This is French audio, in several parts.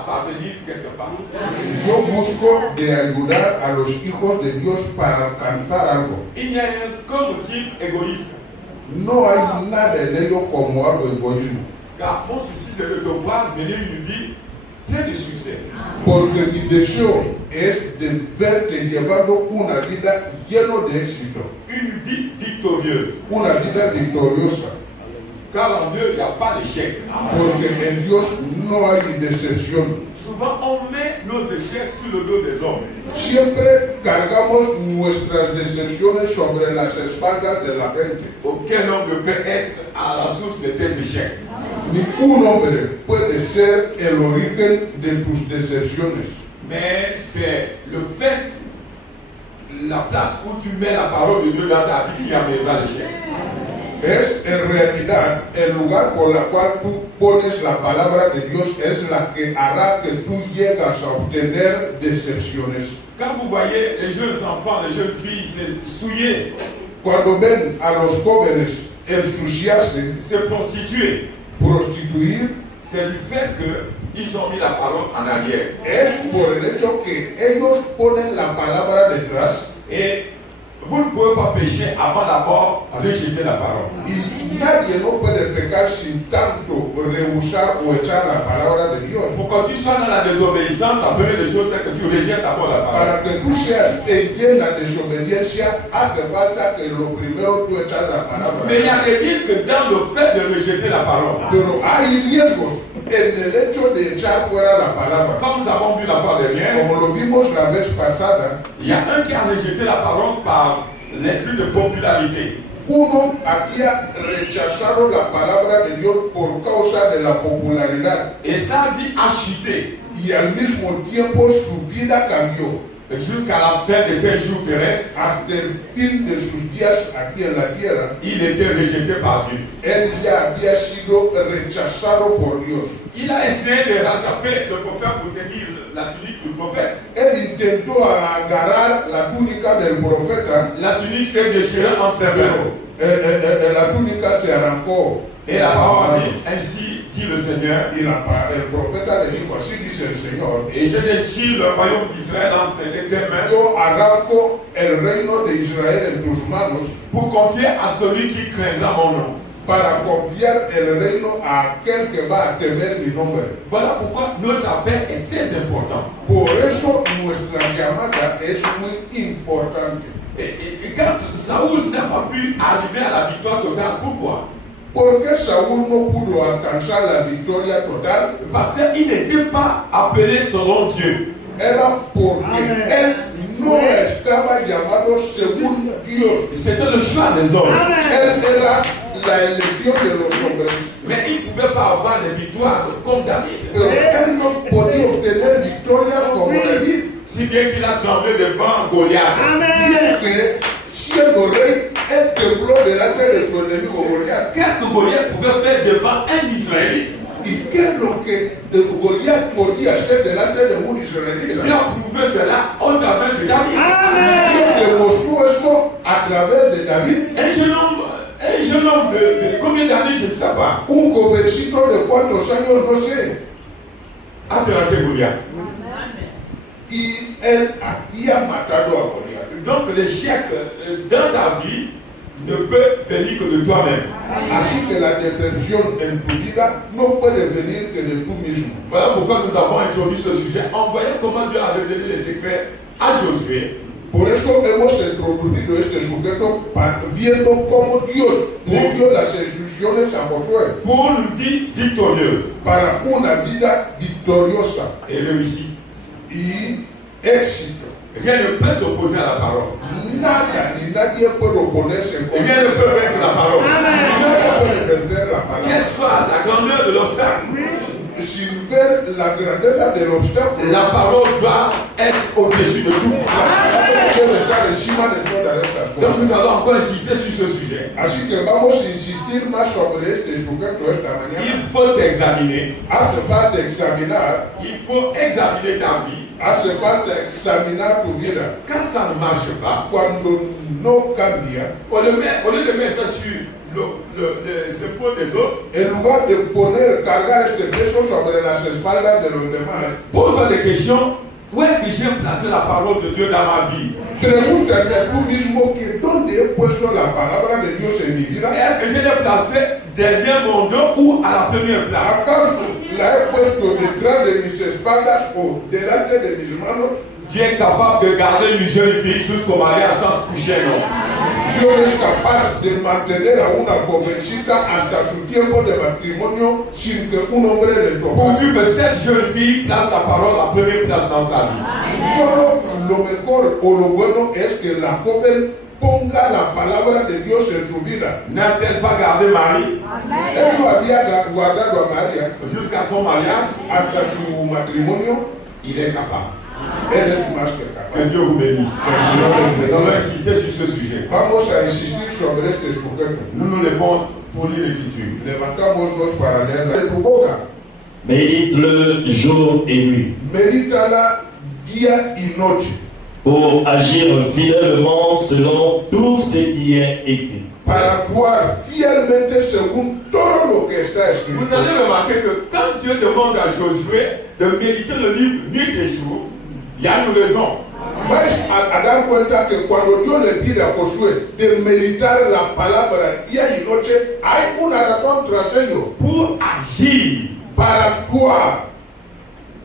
à parvenir quelque part. Yo busco de ayudar a los hijos de Dios para alcanzar algo. Il n'y a qu'un motif égoïste. No hay nada en ello como algo egoísmo. Car mon souci, c'est de te voir mener une vie pleine de succès. Porque mi deseo es de verte llevando una vida llena de éxito. Une vie victorieuse. Una vida victoriosa. Car en Dieu, il n'y a pas d'échec. Porque en Dios no hay decepción. Souvent, on met nos échecs sur le dos des hommes. Siempre cargamos nuestras decepciones sobre las espaldas de la gente. Aucun homme ne peut être à la source de tes échecs. Ningún hombre puede ser el origen de tus decepciones. Mais c'est le fait, la place où tu mets la parole de Dieu dans ta vie qui amènera l'échec. Es en realidad el lugar por la cual tú pones la palabra de Dios es la que hará que tú llegas a obtener decepciones. Quand vous voyez les jeunes enfants, les jeunes filles se souiller, Cuando ven a los jóvenes ensuciarse, se prostituer, prostituir, c'est du fait qu'ils ont mis la parole en arrière. es por el hecho que ellos ponen la palabra detrás. Et vous ne pouvez pas pécher avant d'abord rejeter la parole. Y nadie no puede pecar sin tanto rehusar o echar la palabra de Dios. Pour que tu sois dans la désobéissance, la première des choses, c'est que tu rejettes d'abord la parole. Para que tú seas en la desobediencia, hace falta que lo primero tú echas la palabra. Mais il y a des risques dans le fait de rejeter la parole. Pero hay riesgos en el hecho de echar fuera la palabra. Comme nous avons vu la fois dernière, Como lo vimos la vez pasada, il y a un qui a rejeté la parole par l'esprit de popularité. uno había rechazado la palabra de Dios por causa de la popularidad Et sa vie a chuté y al mismo tiempo su vida cambió. jusqu'à la fin de ses jours terrestres. Hasta el fin de sus días aquí en la tierra, Il était rejeté par Dieu. él ya había sido rechazado por Dios. Il a essayé de rattraper le prophète pour tenir la tunique du prophète. Él intentó agarrar la túnica del profeta, La tunique s'est déchirée entre ses mains. pero la túnica se arrancó. Et la parole dit, ainsi dit le Seigneur, Y el profeta le dijo, así dice el Señor, et je déchire le royaume d'Israël entre tes mains yo arranco el reino de Israel en tus manos pour confier à celui qui craindra mon nom. para confiar el reino a aquel que va a temer mi nombre. Voilà pourquoi notre appel est très important. Por eso nuestra llamada es muy importante. Et quand Saoul n'a pas pu arriver à la victoire totale, pourquoi? ¿Por qué Saúl no pudo alcanzar la victoria total? Parce qu'il n'était pas appelé selon Dieu. Era porque él no estaba llamado según Dios. C'était le choix des hommes. Él era la elección de los hombres. Mais il ne pouvait pas avoir des victoires comme David. Pero él no podía obtener victorias como David. Si bien qu'il a tremblé devant Goliath. Y es que, siendo rey, él tembló delante de su enemigo Goliat. Qu'est-ce que Goliath pouvait faire devant un Israélite? ¿Y qué es lo que Goliat podía hacer delante de un Il israelita? a prouvé cela au travers de David. ¿Quién demostró eso a través de David? Un jeune homme de combien d'années, je ne sais pas, Un jovencito de cuántos años, no sé. a terrassé Goliath. Y él había matado a Goliat. Donc l'échec dans ta vie ne peut venir que de toi-même. Así que la decepción en tu vida no puede venir que de tú mismo. Voilà pourquoi nous avons introduit ce sujet en voyant comment Dieu a révélé les secrets à Josué. Por eso hemos introducido este sujeto viendo cómo Dios le dio las instrucciones a Josué Pour une vie victorieuse para una vida victoriosa et réussie. y éxito. Rien ne peut s'opposer à la parole. Nada ni nadie puede oponerse contra Rien ne peut vaincre la parole. Nada puede vencer la Quelle palabra. soit la grandeur de l'obstacle, Sin ver la grandeza del obstáculo, la parole doit être au-dessus de tout. la palabra debe estar encima de todas esas Donc nous cosas. allons encore insister sur ce sujet. Así que vamos a insistir más sobre este sujeto esta mañana. Il faut t'examiner. Hace falta examinar, Il faut examiner ta vie. hace falta examinar tu vida. Quand ça ne marche pas, Cuando no cambia, au lieu de mettre ça sur les épaules des autres, en lugar de poner, cargar este peso sobre las espaldas de los demás, pose-toi des questions. Où est-ce que j'ai placé la parole de Dieu dans ma vie? pregúntate a tú mismo que dónde he puesto la palabra de Dios en mi vida. Est-ce que je l'ai placé derrière mon dos ou à la première place? ¿Acaso la he puesto detrás de mis espaldas o delante de mis manos? Dieu est capable de garder une jeune fille jusqu'au mariage sans se coucher, non? Dios es capaz de mantener a una jovencita hasta su tiempo de matrimonio sin que un hombre le toque. Pourvu que cette jeune fille place la parole à la première place dans sa vie. Solo lo mejor o lo bueno es que la joven ponga la palabra de Dios en su vida. N'a-t-elle pas gardé Marie Él no había guardado a María jusqu'à son mariage? hasta su matrimonio. Il est capable. Él es más que Que capaz. Dieu vous bénisse. Nous allons insister sur ce sujet. Vamos a insistir sobre este sujeto. Nous nous levons pour lire l'écriture. Levantámonos para leerla de tu boca. Médite-le jour et nuit Medítala día y noche pour agir fidèlement selon tout ce qui est écrit. para actuar fielmente según todo lo que está escrito. Vous allez remarquer que quand Dieu demande à Josué de méditer le livre nuit et jour, il y a une raison. Vais a dar cuenta que cuando Dios le pide a Josué de meditar la palabra día y noche, hay una razón tras ello. Pour agir, Para actuar,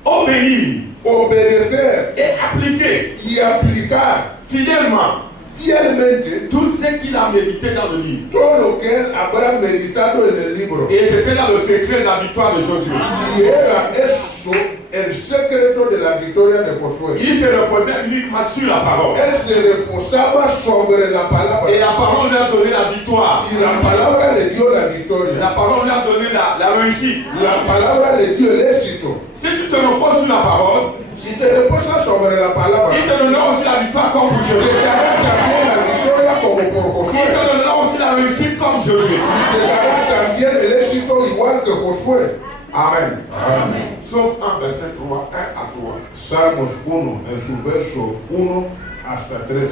obéir obedecer et appliquer y aplicar fidèlement fielmente tout ce qu'il a médité dans le livre. todo lo que él habrá meditado en el libro. Et c'était là le secret de la victoire de Josué. Y era eso el secreto de la victoria de Josué. Il se reposait uniquement sur la parole. Él se reposaba sobre la palabra. Et la parole lui a donné la victoire. Y la palabra le dio la victoria. La parole lui a donné la réussite. La palabra le dio el éxito. Si tu te reposes sur la parole, Si te reposas sobre la palabra, il te donnera aussi la victoire comme pour te Josué. dará también la victoria como por Il te Josué. donnera aussi la réussite comme Josué. Te dará también el éxito igual que Josué. Amen. Amén. Psaume 1, verset 3, 1 à 3. Salmos 1, en su verso 1 hasta 3.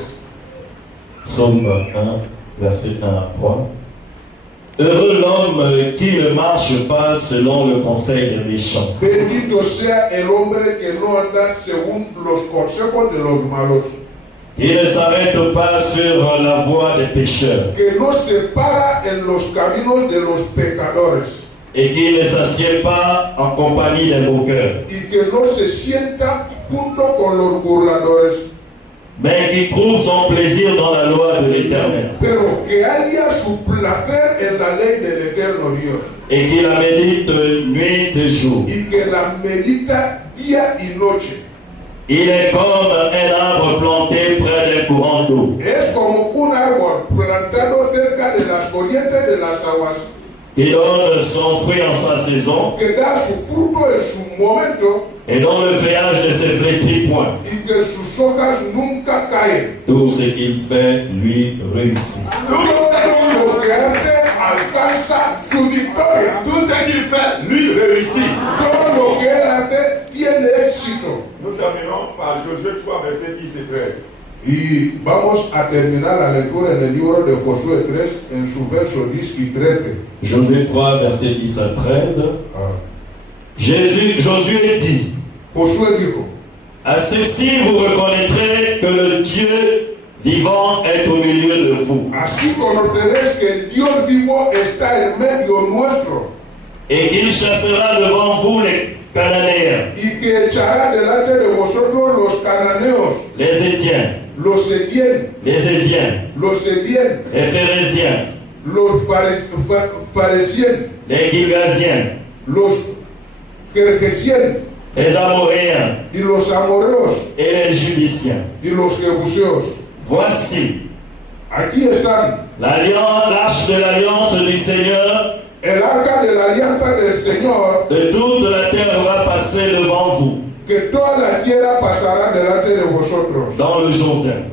Psaume 1, verset 1 à 3. Heureux l'homme qui ne marche pas selon le conseil des méchants, Bendito sea el hombre que no anda según los consejos de los malos, qui ne s'arrête pas sur la voie des pécheurs, que no se para en los caminos de los pecadores et qui ne s'assied pas en compagnie des moqueurs, y que no se sienta junto con los burladores, mais qui trouve son plaisir dans la loi de l'Éternel, pero que haya su placer en la ley del eterno Dios et qui la médite nuit et jour. y que la medita día y noche. Il est comme un arbre planté près d'un courant d'eau, Es como un árbol plantado cerca de las corrientes de las aguas, qui donne son fruit en sa saison, que da su fruto en su momento et dont le feuillage ne se flétrit point. y que sus hojas nunca caen. Tout ce qu'il fait lui réussit. Todo lo que hace alcanza su victoria. Tout ce qu'il fait, lui réussit. Todo lo que él hace tiene éxito. Nous terminons par Josué 3, verset 10 et 13. Y vamos a terminar la lectura en el libro de Josué 3, en su verso 10 y 13. Josué 3, verset 10 à 13. Josué dit, Josué dijo, à ceci vous reconnaîtrez que le Dieu vivant est au milieu de vous, así conoceréis que el Dios vivo está en medio nuestro et qu'il chassera devant vous les Cananéens, y que echará delante de vosotros los cananeos, les Étiens, los Etién, les Éviens, los Edien, les Phérésiens, los Faresién, les Gilgasiens, los Gergesien les Amoréens y los amorreos et les Judiciens. y los jebuseos. Voici Aquí están l'arche de l'alliance du Seigneur. el arca de la alianza del Señor, De toute la terre va passer devant vous, que toda la tierra pasará delante de vosotros dans le Jourdain.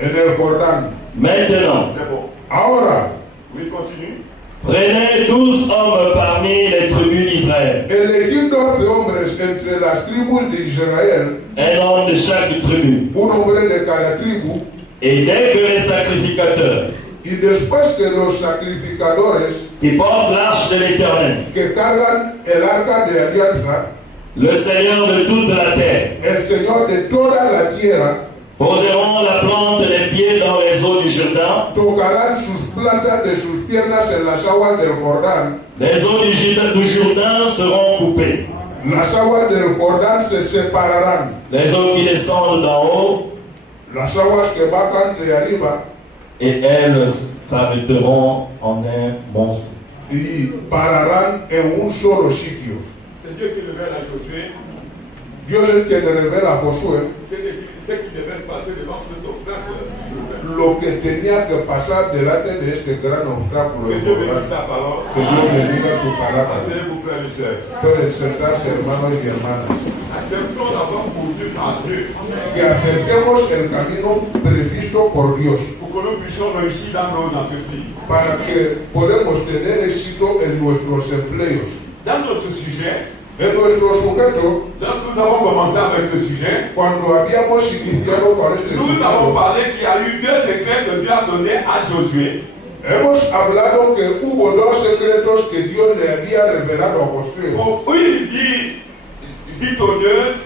en el Jordán. Maintenant, C'est bon. Ahora, Oui, continue. prenez 12 hommes parmi les tribus d'Israël, elegid 12 hombres entre las tribus de Israel, un homme de chaque tribu. un hombre de cada tribu, Et dès que les sacrificateurs y después que los sacrificadores qui portent l'arche de l'Éternel, que cargan el arca de alianza, le Seigneur de toute la terre, el Señor de toda la tierra, poseront la plante des pieds dans les eaux du Jourdain, tocarán sus plantas de sus piernas en las aguas del Jordán. les eaux du Jourdain seront coupées. Las aguas del Jordán se separarán. Les eaux qui descendent d'en haut, Las aguas que bajan de arriba et elles s'arrêteront en un monstre. y pararán en un solo sitio. C'est Dieu qui révèle à Josué Dios es quien revela a Josué ce qui devait se passer devant cet obstacle du Jourdain. lo que tenía que pasar delante de este gran obstáculo. Que del Dieu Jordán. bénisse sa parole. Que Dios bendiga su palabra. Asseyez-vous, frères et sœurs. Pueden sentarse, hermanos y hermanas. Acceptons d'avoir conduit par Dieu Que aceptemos el camino previsto por Dios pour que nous puissions réussir dans nos entreprises. para que podamos tener éxito en nuestros empleos. Dans notre sujet, En nuestro sujeto, lorsque nous avons commencé avec ce sujet, cuando habíamos iniciado con este nous avons sujeto, parlé qu'il y a eu 2 secrets que Dieu a donnés à Josué. hemos hablado que hubo 2 secretos que Dios le había revelado a Josué Pour une vie victorieuse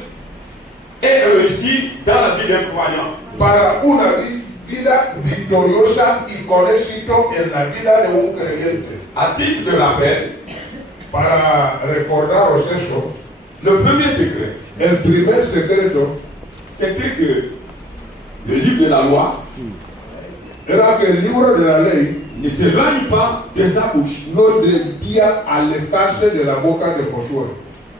et réussie dans la vie d'un croyant. para una vida victoriosa y con éxito en la vida de un creyente. À titre de rappel, Para recordaros eso, le premier secret, el primer secreto c'était que le livre de la loi era que el libro de la ley ne s'éloigne pas de sa bouche. no debía alejarse de la boca de Josué.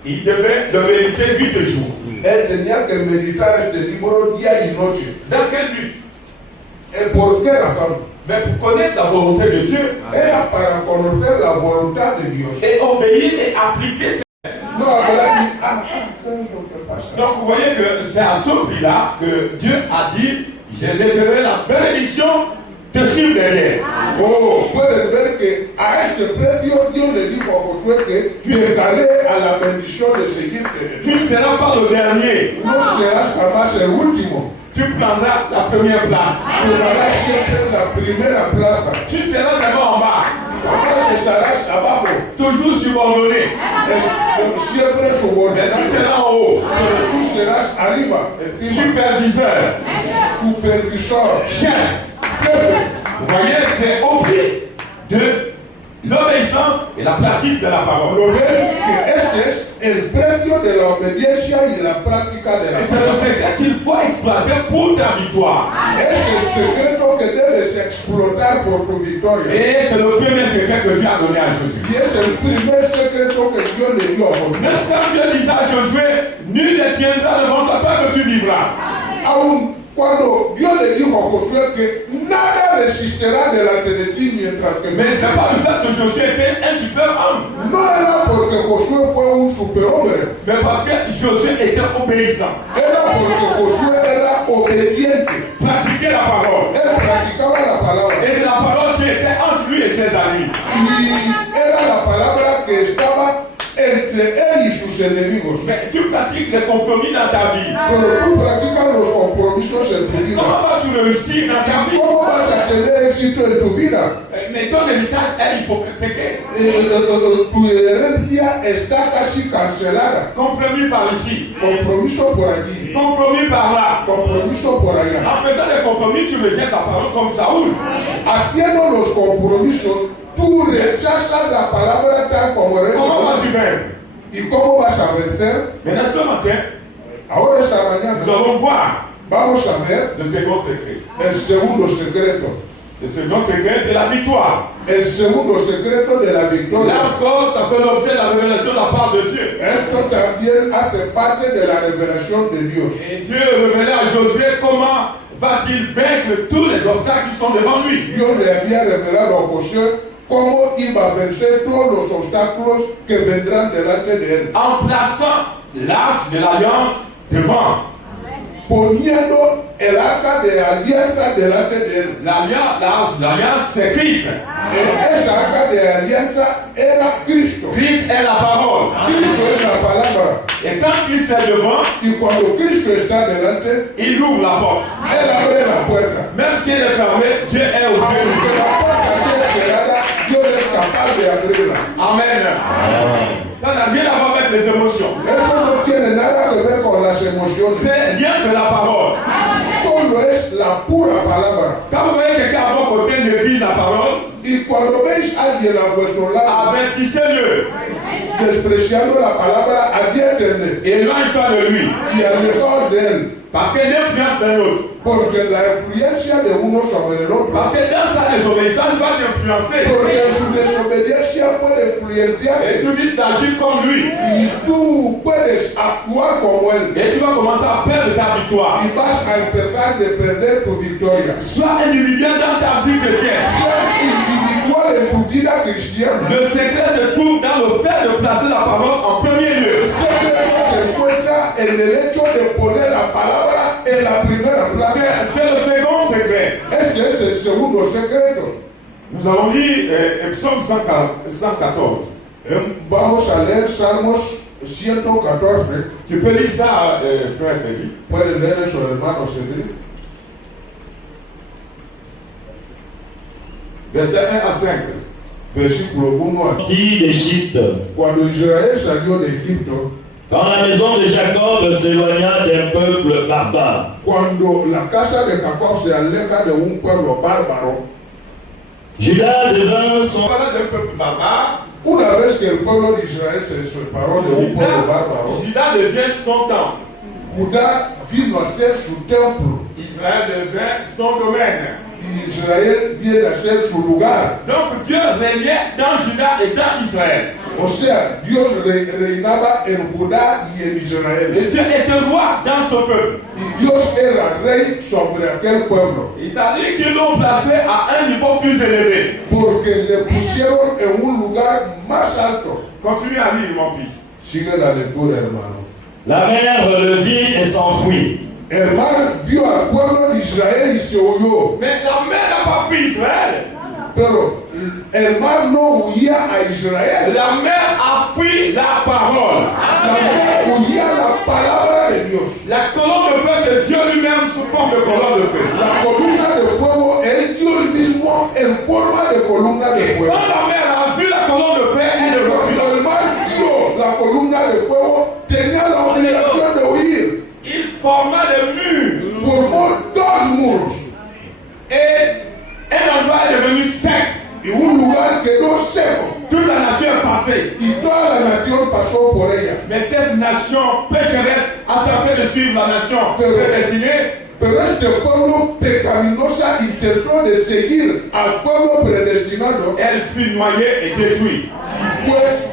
Il devait le méditer 8 jours. Él tenía que meditar este libro día y noche. Dans quel but? ¿Por qué razón? Mais pour connaître la volonté de Dieu Era para conocer la voluntad de Dios. et obéir et appliquer. No hablar ni, ¿qué es lo que pasa? Donc vous voyez que c'est à ce prix-là que Dieu a dit, je laisserai la bénédiction te suivre derrière. Oh, puedes ver que a este precio Dios le dijo a Josué que llegaré a la bendición de seguirte. Tu ne seras pas le dernier. No serás jamás el último. Tu prendras la première place. Tomarás siempre la primera plaza. Tu seras vraiment en bas. Jamás estarás abajo. Toujours subordonné. Siempre Mais tu subordinado. seras en haut. Pero tú serás arriba, encima. Superviseur. Supervisor. Chef. Jefe. Vous voyez, c'est au prix de l'obéissance et la pratique de la parole. Lo ven que este es el precio de la obediencia y la práctica de la Et c'est le palabra. secret qu'il faut exploiter pour ta victoire. Es el secreto que debes explotar por tu victoria. Et c'est le premier secret que Dieu a donné à Josué. Y es el primer secreto que Dios le dio a Josué. Même quand Dieu disait à Josué, nul ne tiendra devant toi tant que tu vivras. Aún cuando Dios le dijo a Josué que nada resistirá delante de ti mientras que Mais c'est pas le fait que Josué était un super homme, no era porque Josué fue un superhombre, mais parce que Josué était obéissant. era porque Josué era obediente. Pratiquer la parole. Él practicaba la palabra Et c'est la parole qui était entre lui et ses amis. y era la palabra que estaba entre él y sus enemigos. Mais tu pratiques les compromis dans ta vie. Pero tú practicas los compromisos en tu vida. Comment vas-tu réussir dans ta vie? ¿Cómo vas a tener éxito en tu vida? Mais ton héritage est hypocritique. Tu herencia está casi cancelada. Compromis par ici, Compromiso por aquí, compromis par là. compromiso por allá. En faisant des compromis, tu rejettes la parole comme Saoul. Haciendo los compromisos, tú rechazas la palabra tal como eres. Comment vas-tu vaincre? ¿Y cómo vas a vencer? Maintenant, ce matin, Ahora esta nous mañana allons voir vamos a ver le second secret. el segundo secreto. Le second secret de la victoire. El segundo secreto de la Là victoria. encore, ça fait l'objet de la révélation de la part de Dieu. Esto también hace parte de la revelación de Dios. Et Dieu révélait à Josué comment va-t-il vaincre tous les obstacles qui sont devant lui. Dios le había revelado a Josué cómo iba a vencer todos los obstáculos que vendrán delante de él. En plaçant l'arche de l'alliance devant. poniendo el arca de alianza delante de él. L'alliance, c'est Christ. Esa arca de alianza era Cristo. Christ est la parole. Cristo es la palabra. Et quand Christ est devant, Y cuando Cristo está delante, il ouvre la porte. él abre la puerta. Même si elle est fermée, Dieu est au Aunque Dieu. la puerta sea cerrada, Dios es capaz de abrirla. Amen. Ça n'a rien à voir avec les émotions. Eso no tiene nada que ver con las emociones. C'est rien que la parole. Solo es la pura palabra. Quand vous voyez quelqu'un à votre côté néglige la parole, Y cuando veis a alguien a vuestro lado avertissez-le. despreciando la palabra, adviértenle Éloigne-toi de lui. y alejad de él. Parce que l'influence d'un autre. Porque la influencia de uno sobre el otro, Parce que dans sa désobéissance, il va t'influencer. porque en su desobediencia puede influenciar Et tu risques d'agir comme lui. y tú puedes actuar como él Et tu vas commencer à perdre ta victoire. y vas a empezar a perder tu victoria. Sois individuel dans ta vie chrétienne. Sea individual en tu vida cristiana. Le secret se trouve dans le fait de placer la parole en premier lieu. El secreto se encuentra en el hecho de poner la palabra en la primera plaza. C'est le second secret. Este es el segundo secreto. Nous avons lu Psaume 114. Vamos a leer Salmos 114. Tu peux lire ça, frère Cédric. Pueden leer eso, hermano Cedric. Verset 1 à 5. Versículo 1 a 5. Sorti d'Égypte. Cuando Israel salió de Egipto, Quand la maison de Jacob s'éloigna d'un peuple barbare, cuando la casa de Jacob se aleja de un pueblo bárbaro, Judas devint On son parle d'un peuple barbare. una vez que el pueblo de Israel se separó de un pueblo bárbaro, Judas devient son temple. Judá vino a ser su templo Israël devient son domaine. y Israel viene a ser su lugar. Donc Dieu régnait dans Judas et dans Israël. O sea, Dios reinaba en Judá y en Israel. Et Dieu était roi dans ce peuple. Y Dios era rey sobre aquel pueblo. Il s'agit qu'ils l'ont placé à un niveau plus élevé. Porque le pusieron en un lugar más alto. Continue à lire, mon fils. Sigue la lectura, hermano. La mer le vit et s'enfuit. El mar vio al pueblo de Israel y se huyó. Mais la mer n'a pas fui Israël. Pero el mar no huía a Israel. La mer a fui la parole. La mar huía la palabra de Dios. La colonne de feu, c'est Dieu lui-même sous forme de colonne de feu. La columna de fuego es Dios mismo en forma de columna de Et fuego. quand la mer a vu la colonne de feu, elle est reculée. Cuando el mar vio la columna de fuego, tenía la obligación de huir. Il forma des murs. Formó dos muros Et un endroit est devenu sec. y un lugar quedó seco. Toute la nation est passée. Y toda la nación pasó por ella. Mais cette nation pécheresse a tenté de suivre la nation prédestinée. Pero este pueblo pecaminosa intentó de seguir al pueblo predestinado. Elle fut noyée et détruite. Fue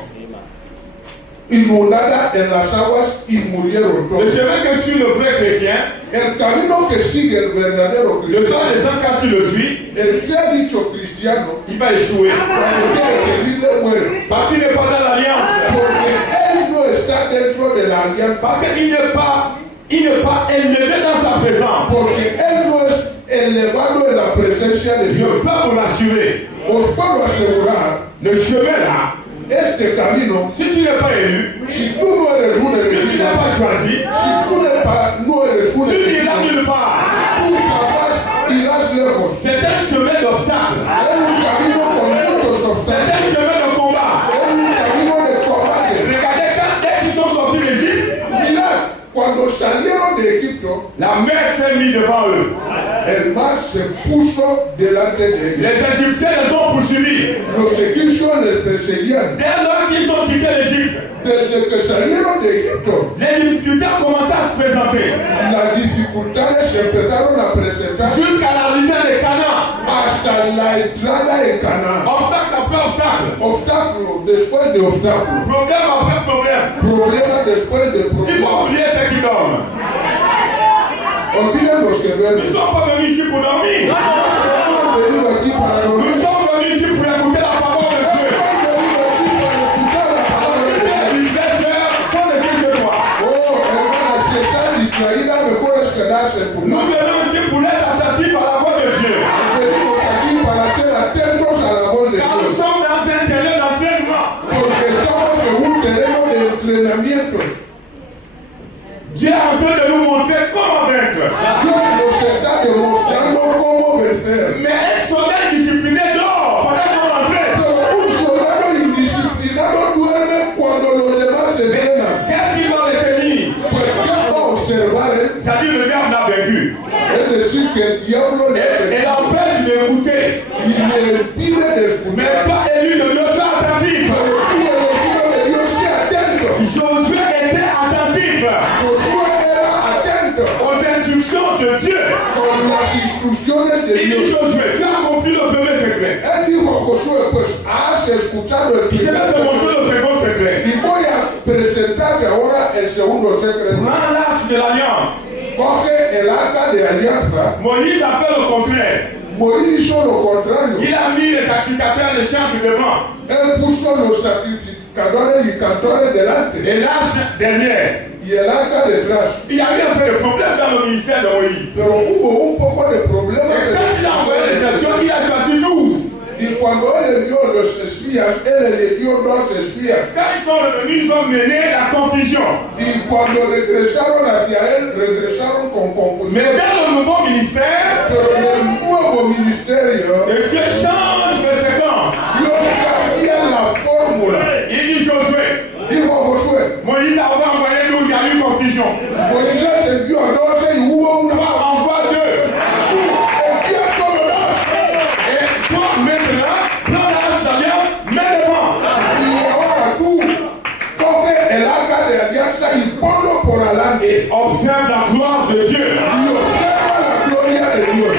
inundada en las aguas y murieron Le todos. chemin que suit le vrai chrétien, El camino que sigue el verdadero le soir cristiano, des ans quand tu le suis, el ser dicho cristiano, il va échouer. cuando quiere seguirle muere. Parce qu'il n'est pas dans l'alliance. Porque él no está dentro de la alianza. Parce qu'il n'est pas élevé dans sa présence. Porque él no es elevado en la presencia de Je Dios. peux vous l'assurer. Os puedo asegurar, Le chemin là, este camino, si tu n'es pas élu, si tú no eres un si tu elegido, n'es pas choisi, si tú no eres un tu n'iras elegido, nulle part. tú jamás irás lejos. C'est un chemin d'obstacle. Es un camino con muchos C'est obstáculos. un chemin de combat. Es un camino de combate. Regardez quand dès qu'ils sont sortis d'Égypte, Mirad, cuando salieron de Egipto, la mer s'est mise devant eux. el mar se puso delante de ellos. Les Égyptiens les ont poursuivis. Los egipcios les perseguían. Dès lors qu'ils ont quitté l'Égypte, Desde que salieron de Egipto, les difficultés ont commencé à se présenter. las dificultades se empezaron a presentar Jusqu'à l'arrivée de Canaan. hasta la entrada en Canaán. Obstacle après obstacle. Obstáculo después de obstáculo. Problème après problème. Problema después de Il faut problema. oublier ceux qui dorment. Olviden los que Nous ne duermen. sommes pas venus ici pour dormir. No han venido aquí para Nous dormir. sommes venus ici pour écouter la parole de Han Dieu. venido aquí para escuchar la palabra de Dios. Les heures, faut laisser chez toi. Oh, hermana, se están distrayendo. salida mejor es quedarse en tu Nous casa. venons ici pour être attentifs à la voix de Dieu. Venimos aquí para ser atentos a la voz de Car nous Dios. sommes dans un terrain d'entraînement. Porque estamos en un terreno de entrenamiento. Dieu est en train de nous montrer comment vaincre. Dios nos está demostrando cómo vencer. Mais un soldat discipliné dort pendant qu'on entrait. Pero un soldado indisciplinado duerme cuando los demás se entrenan. Qu'est-ce qu'il va retenir? Pues ¿qué va a observar? Ça dit le diable a vaincu. Es decir, que el diablo le Et l'empêche d'écouter. y le impide de Mais escuchar. pas élu de Dieu, sois attentif. Pero tú, elegido de Dios, sea atento. Josué était attentif Josué era atento aux instructions de Dieu. con las instrucciones de Il dit Dios. Josué, tu as compris le premier secret. Él dijo a Josué, pues has escuchado el Je vais primer te montrer secreto. le second secret. Y voy a presentarte ahora el segundo secreto. Prends l'arche de l'alliance. Coge el arca de alianza. Moïse a fait le contraire. Moisés hizo lo contrario. Il a mis les sacrificateurs et les chants devant. Él puso los sacrificadores y cantores delante Et l'arche derrière. y el arca detrás. Il y a eu un peu de problème dans le ministère de Moïse. Pero hubo un poco de problemas Et en quand il a envoyé les espions, il a choisi 12. Y cuando él envió los espías, él eligió 2 espías. Quand ils sont revenus, ils ont mené la confusion. Y cuando regresaron hacia él, regresaron con confusión. Mais dans le nouveau ministère, Pero en el nuevo ministerio, et Dieu change de séquence. Dios cambia la fórmula. Il dit Josué, Dijo a Josué, Moïse a envoyé nous, il y a eu confusion. Moisés envió a 12 y hubo una. Toi, envoie 2. Envía solo 2. Et toi, maintenant, prends l'arche d'alliance, mets devant. Y ahora tú coge el arca de alianza y ponlo por adelante. Observe la gloire de Dieu. Y observa la gloria de Dios.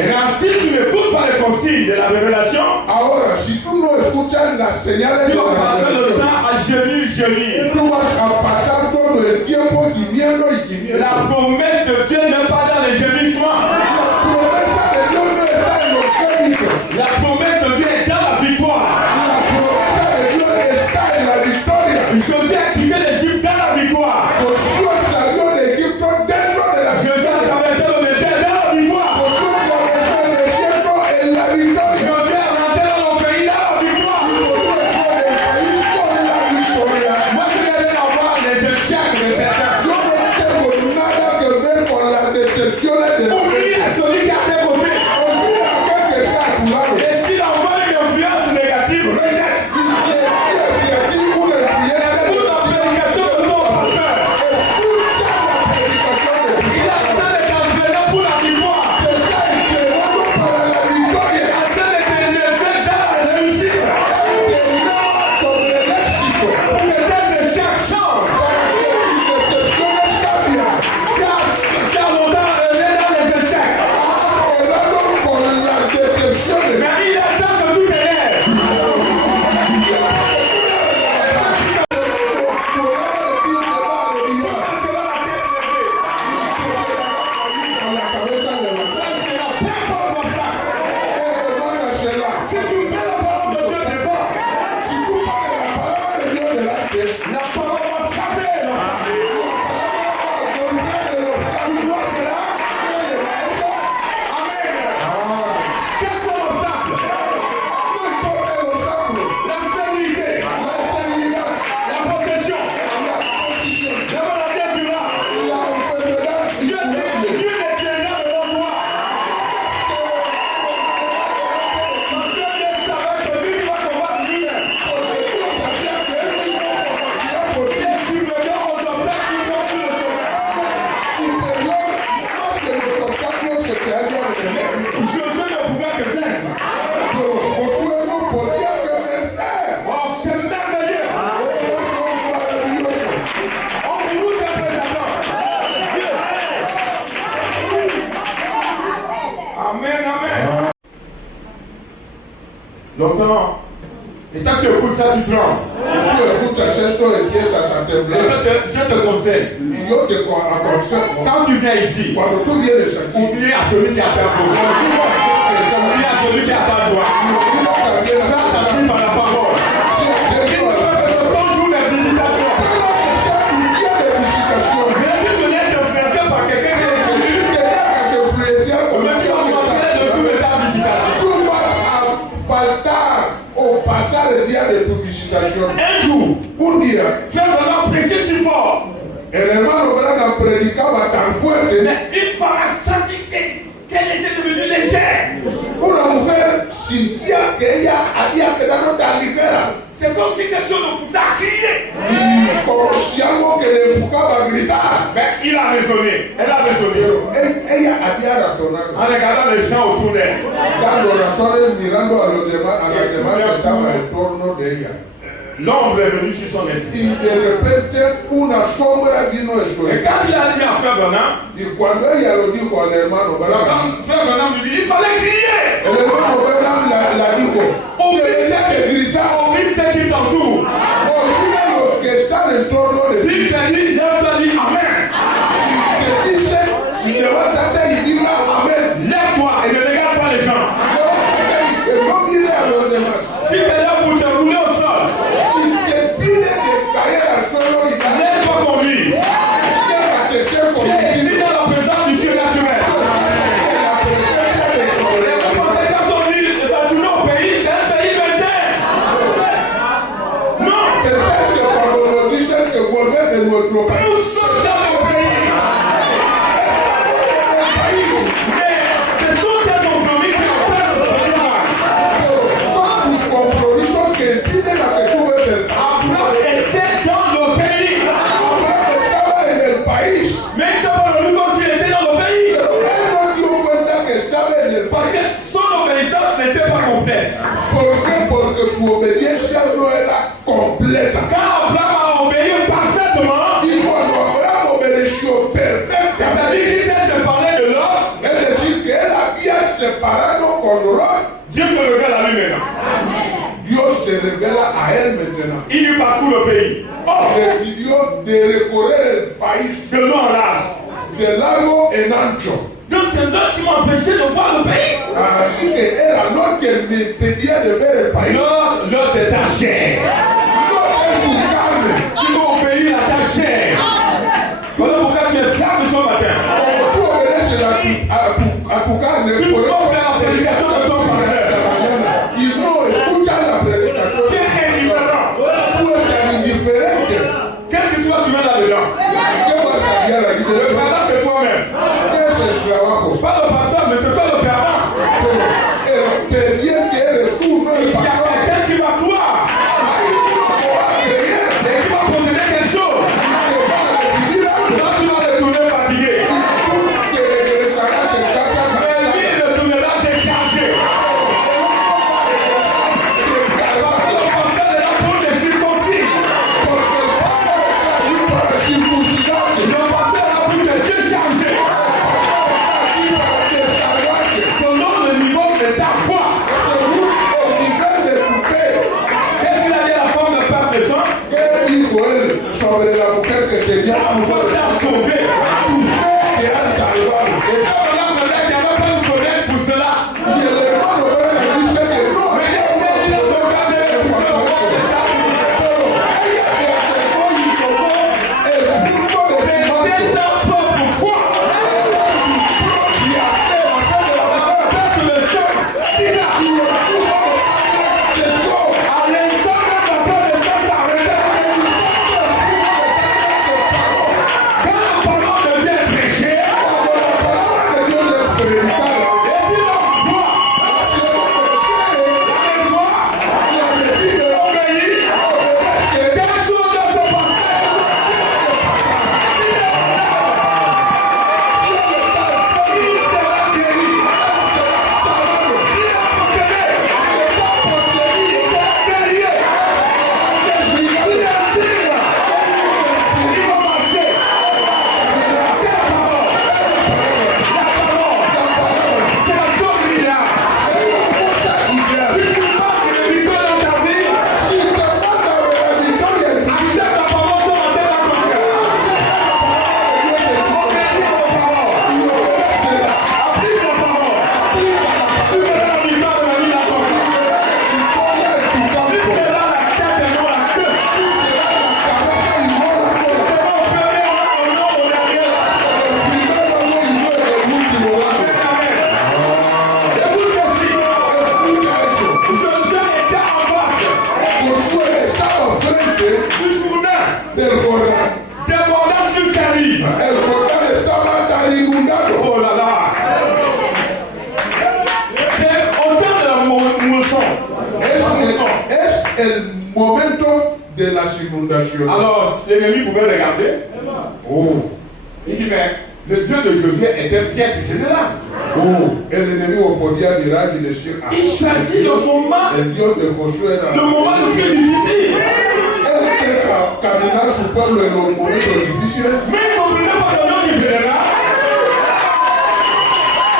Et si tu n'écoutes pas les consignes de la révélation, Ahora, si tú no escuchas las señales de tu vas la passer le revelación, temps à gémir. tú vas a pasar todo el tiempo gimiendo y gimiendo. La promesse de Dieu n'est pas dans les gémissements. La promesa de Dios no está en los créditos. La promesse de Dieu est dans la victoire. La promesa de Dios está en la victoria. Josué a quitté l'Égypte dans la victoire. Josué salió de Egipto dentro de la Josué a victoria. traversé le désert dans la victoire. Josué atravesó el desierto en la victoria. Josué a rentré dans le pays dans la victoire. Josué fue del país con la victoria. Moi, je viens d'avoir les échecs de certains. Yo no tengo nada que ver con las decepciones de la Oublie gente. celui qui est à tes côtés. Olvida aquel que está a tu lado. Et s'il envoie une influence négative, rejette. Y si de aquí una influencia Toute la prédication de ton pasteur. escucha la predicación de Il est en train de t'entraîner pour la victoire. te está entrenando para la Il est victoria. en train de t'élever dans la réussite. Entrenado sobre el éxito. Pour que tes échecs changent. Para que tus decepciones cambien. Car longtemps, elle est dans les échecs. Has quedado con las decepciones. Mais il est temps que tout te lève. C'est là la tête levée. Con la cabeza levantada. C'est la peu importe l'obstacle. Hermana Sheila, Si tu fais la parole de Dieu devant, si tú pones la palabra de Dios delante, la parole va frapper l'obstacle. Tu vois cela? Amen. Quels sont les obstacles? La stabilité, la possession, la maladie durable. Dieu ne tiendra devant toi. Parce que Dieu savait que lui, il va combattre lui-même. Il est supérieur aux obstacles qui sont sur le chemin. Josué ne pouvait que vaincre. Oh, c'est merveilleux. On vous est présentant. Amen, amen. Longtemps. Et quand tu écoutes ça, tu trembles. Et je te conseille, quand tu viens ici, Cuando tú vienes aquí, oublie à celui qui est à ta gauche. Oublie à celui qui est à ta droite. Sois attentif par la parole. Il ne peut que ce bon jour des visitations. Mais si tu laisses influencer par félicitations. Un jour, Un día, frère Branham prêchait si fort. el hermano Branham predicaba tan fuerte. Mais une femme a senti qu'elle était devenue légère. Una mujer sentía que ella había quedado tan ligera. C'est comme si quelque chose nous poussait à crier. Y como si algo que le empujaba a gritar. Mais il a raisonné. Elle a raisonné. Ella había razonado. En regardant les gens autour d'elle. Dando razones, mirando a los demás, a las demás que estaban en torno de ella. L'ombre est venue sur son esprit. Y de repente una sombra vino en su Et espíritu. quand il a dit à frère Branham, Y cuando ella lo dijo al hermano Branham, frère Branham lui dit, il fallait crier. el hermano Branham la dijo, tenía que gritar, Oublie ce qui t'entoure. olvida los que están en torno de ti. Si tu as dit, lève-toi, dis Amen. Te dice, levántate y diga amén. Lève-toi et ne regarde pas les gens. No mire a los demás. Si tu es là pour te rouler au sol, Si te pide que caer al suelo y caer, lève-toi comme lui. déjate ser Tu es ici conducido dans la présence du surnaturel. en la presencia del Et soberano. vous pensez quand on dit retourner au pays, c'est un pays lointain. Non, Pensar que cuando nos dicen que volver de nuestro país, nous sommes dans le pays. Mais c'est sous tes compromis que on perd ce pays-là. son tus compromisos que impiden a que tú ves el Abraham était dans le pays. Abraham estaba en el país, Mais il s'est pas rendu compte qu'il était dans le pays. pero él no dio cuenta que estaba en el Parce país. que son obéissance n'était pas complète. ¿Por qué? Porque su obediencia no era completa. Quand Abraham a obéi parfaitement, Y cuando Abraham obedeció ça veut perfectamente, dire qu'il s'est séparé de l'autre. es decir, que él había separado con Lot, Dieu se révèle à lui maintenant. Dios se revela a él maintenant. Il lui parcourt le pays. Le pidió de recorrer el país De long en large. de largo en ancho. Donc c'est l'autre qui m'a empêché de voir le pays. Así que era Lot que me impedía de ver el país. L'autre c'est ta chair. Lot es tu carne. Tu vas obéir à ta chair. Voilà pourquoi tu es ferme ce matin. Como tú obedeces a tu carne, Tu por peux eso faire la prédication de ton pasteur. y no escuchas la predicación. Tu es indifférent. Tú eres indiferente. Qu'est-ce que tu vas trouver là-dedans? ¿Qué vas a hallar aquí Le dentro? perdant c'est toi-même. ¿Qué es el trabajo? Pas le pasteur, mais c'est toi le perdant. Pero el perdiente eres tú, no el Il y a patrón. quelqu'un qui va croire Hay uno que va a creer et qui va posséder quelque chose. que de las inundaciones. Alors l'ennemi pouvait regarder. Oh, Il dit, mais le Dieu de Josué était piètre général. oh, el enemigo podía mirar y decir, ah, Il choisit le moment el Dios de Josué era le plus difficile. él quiere caminar su pueblo en los momentos difíciles, Mais il ne comprenait pas le nom du général.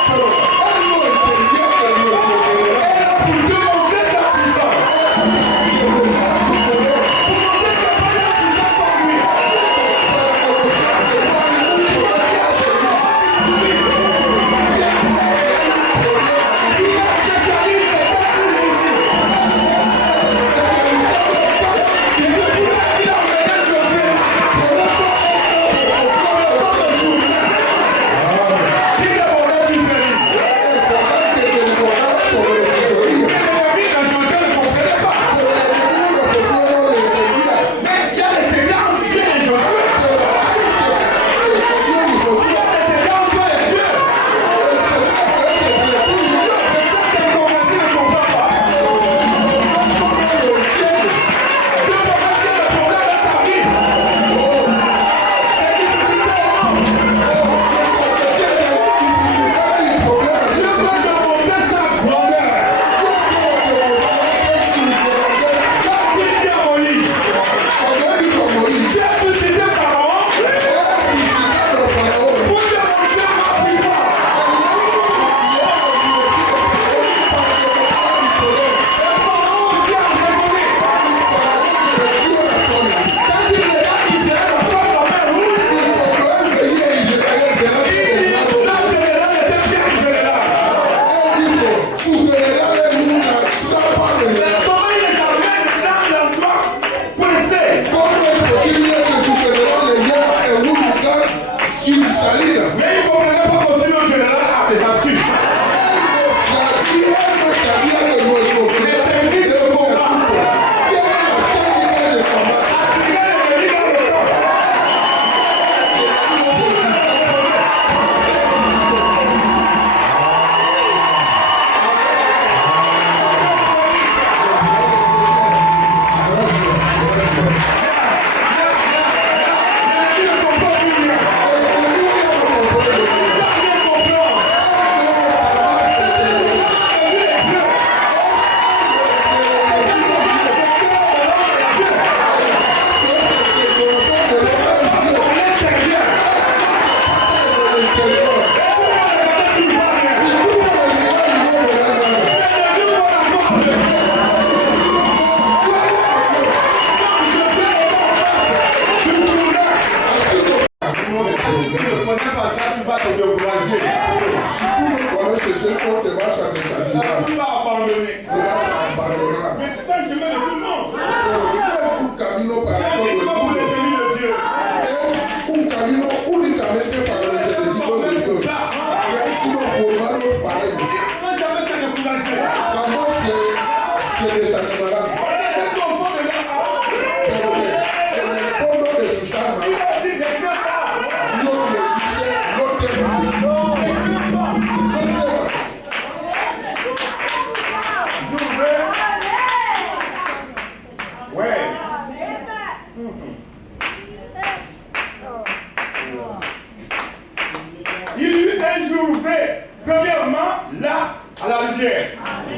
pero él no entendía que nuestro general Et là, pour démontrer sa puissance.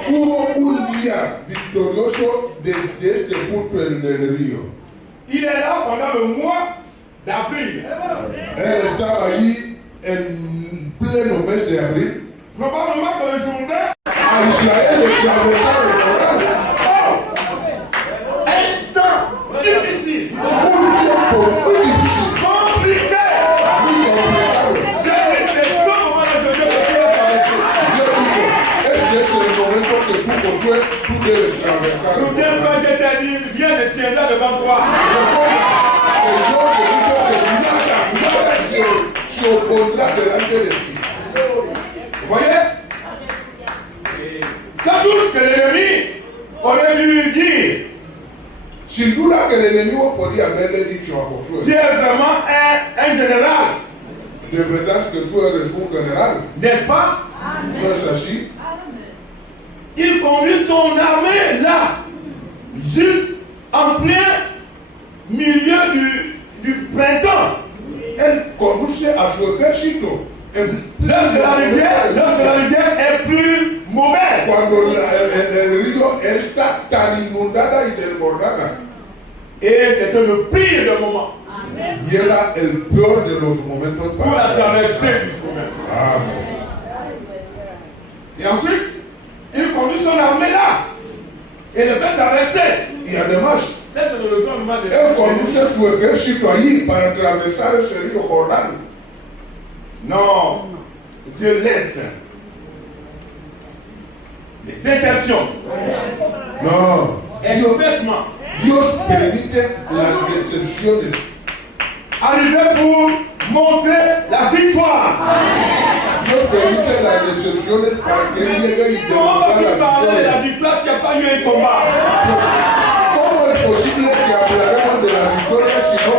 Hubo un día victorioso desde este punto en el río. Il est là pendant le mois d'avril. Él estaba allí en pleno mes de abril. Probablement que le Jourdain A Israel le atravesaba el Jordán. un temps difficile, Un tiempo muy difícil, compliqué. muy complicado. C'est ce moment de Josué que tu as traversé. Yo digo, este es el momento que tú, Josué, tú debes atravesar. Souviens quand je t'ai dit, viens et tiens-la devant toi. El Dios te dijo que nada se opondrá delante de ti. Vous voyez? Sans doute que l'ennemi aurait dû dire, Sin duda que el enemigo podía haberle dicho a tu Josué, es vraiment un général, de verdad que tú eres un general, n'est-ce pas? ¿no es así? Il conduit son armée là, juste en plein milieu du printemps. Él conduce a su ejército. Lorsque la rivière est plus mauvaise. Cuando el río está tan inundada y desbordada. Et c'était le pire des moments. Y era el peor de los momentos pour la traversée du chemin. Amen. Et ensuite, il conduit son armée là. Et le fait traverser. Y además, ça c'est le raisonnement de él conduce su ejército allí para atravesar ese río Jordán. Non, Dieu laisse les déceptions. No, Dios permite las decepciones. Arriver pour montrer la victoire. Dios permite las decepciones para que Él llegue y Comment demostrar vas-tu parler de la la victoria. victoire s'il n'y a pas eu un combat? ¿Cómo es posible que hablaremos de la victoria si no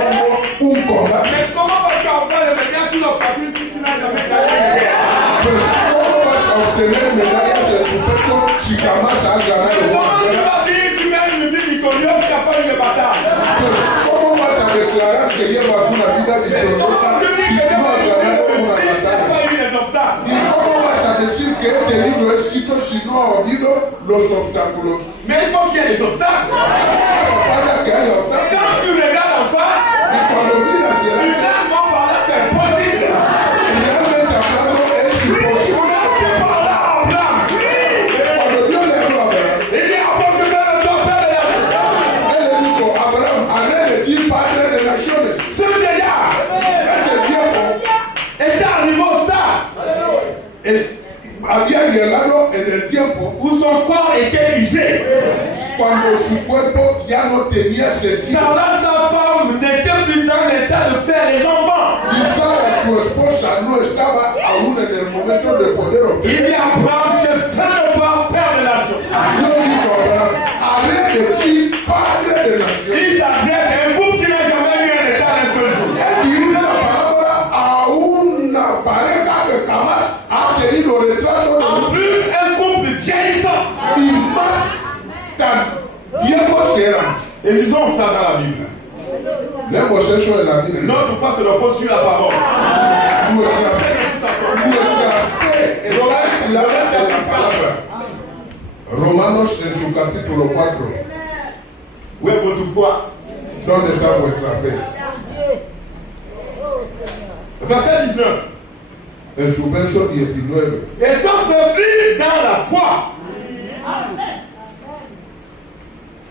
hubo un combate? Mais comment vas-tu avoir les médias sur le papier si tu n'as jamais gagné une guerre? Pues, ¿cómo vas a obtener medallas en tu pecho si jamás has ganado Comment una tu guerra? vas dire que tu mènes une vie victorieuse s'il n'y a pas eu de bataille? Pues, ¿cómo vas a declarar que llevas una vida victoriosa Comment tu dis si que no has ganado tu una s'il n'y a batalla? pas eu des obstacles? ¿Y cómo vas a decir que he tenido éxito si no ha habido los obstáculos? Mais il faut qu'il y ait des obstacles. Falta que haya obstáculos. Quand tu regardes en face, Y cuando miras de la humainement parlant, c'est impossible. realmente hablando es imposible. Cuando Dios le habló a Abraham, Il dit, apporte-moi le temps faire de la Él le dijo, Abraham, haré de ti padre de naciones. Ce vieillard Este tiempo est arrivé au stade había llegado en el tiempo où son corps était usé. cuando su cuerpo ya no tenía sentido. Sarah, sa femme, n'était plus dans l'état de faire les enfants. Y Sara, su esposa, no estaba aún en el momento de poder Il operar. dit, Abraham, je fais le pas père de nation. Dios dijo a Abraham, haré de ti padre de naciones. Il s'adresse à un couple qui n'a jamais eu un état d'un seul jour. Él dirige la palabra a una pareja que jamás ha tenido retraso de En plus, un couple vieillissant. y más tan viejos que eran. Et lisons ça dans la Bible. Leemos eso en la Biblia. Notre foi se repose sur la parole. Nuestra fe está en la palabra. Romanos en su capítulo 4. Où est votre foi? ¿Dónde está vuestra fe? Verset 19. En su verso 19. Et s'affaiblir dans la foi.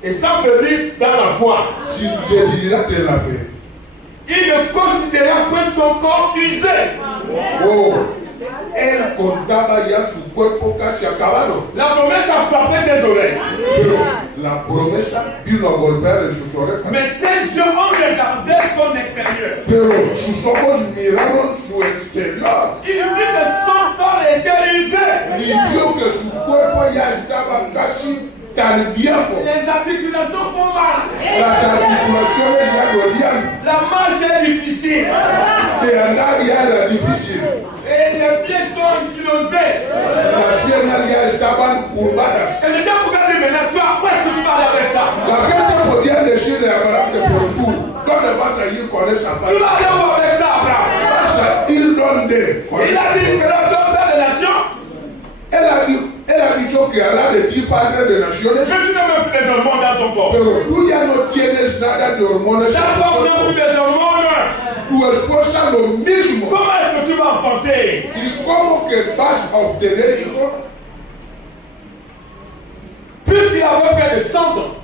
Et s'affaiblir dans la foi. Sin debilidad en la fe. Il ne considérait point son corps usé. Oh, él contaba ya su cuerpo casi acabado. La promesse a frappé ses oreilles. Pero la promesa vino a golpear en sus orejas. Mais ses yeux ont regardé son extérieur. Pero sus ojos miraron su exterior Il vit que son corps était usé. y vio que su cuerpo ya estaba casi tan viejo. Les articulations font mal. Las articulaciones ya dolían. La marche est difficile. De andar ya era difícil. Et les pieds sont ankylosés. Las piernas ya estaban curvadas. Et les gens regardent maintenant, toi, où est-ce que tu vas aller avec ça? La gente podía decirle a Abraham que por tú, ¿dónde vas a ir con esa Tu parte? vas aller où avec ça, Abraham? ¿Vas a ir dónde? con Il esa a dit que parte? le père des nations, Él ha dicho que hará de ti padre de naciones, mais tu n'as même plus des hormones dans ton corps. pero tú ya no tienes nada de hormonas Ta en tu femme n'a plus cuerpo. des hormones. Tu esposa lo mismo. Comment est-ce que tu vas enfanter? ¿Y cómo que vas a obtener hijos? Puisqu'il avait près de 100 ans.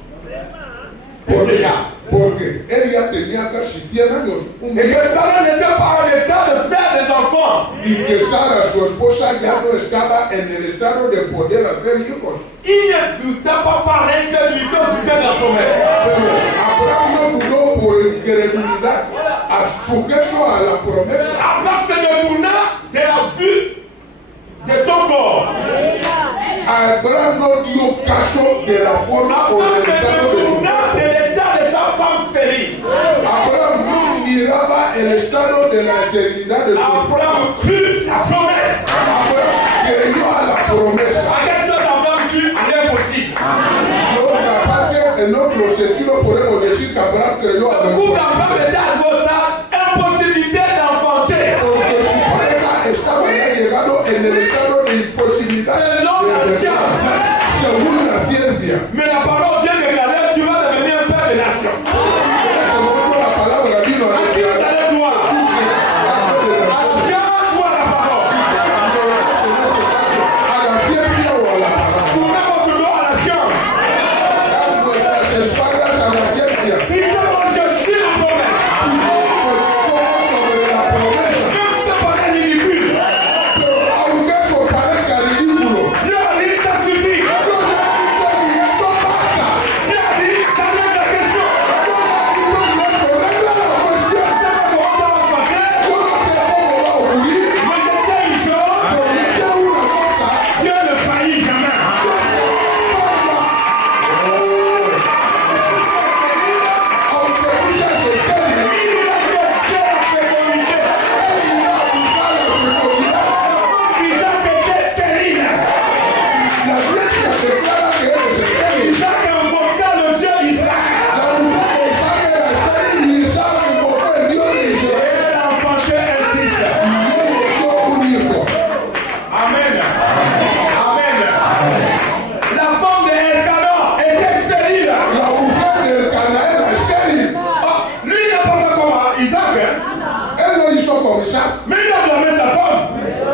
Porque él ya tenía casi 100 años. Et que Sarah n'était pas en état de faire des enfants. Y que Sara, su esposa, ya no estaba en el estado de poder hacer hijos. Il ne douta pas par incrédulité au sujet de la promesse. Pero Abraham no dudó por incredulidad sujeto a la promesa. Abraham se détourna de la vue de son corps. Abraham no dio caso de la forma o Abraham del se estado de su détourna de cuerpo. l'état de sa femme stérile. Abraham no miraba el estado de la eternidad de su esposa. Abraham crut la promesse. Abraham creyó a la promesa. Avec ça, Abraham crut à l'impossible. Por otra parte, en otro sentido podemos decir que Abraham creyó a lo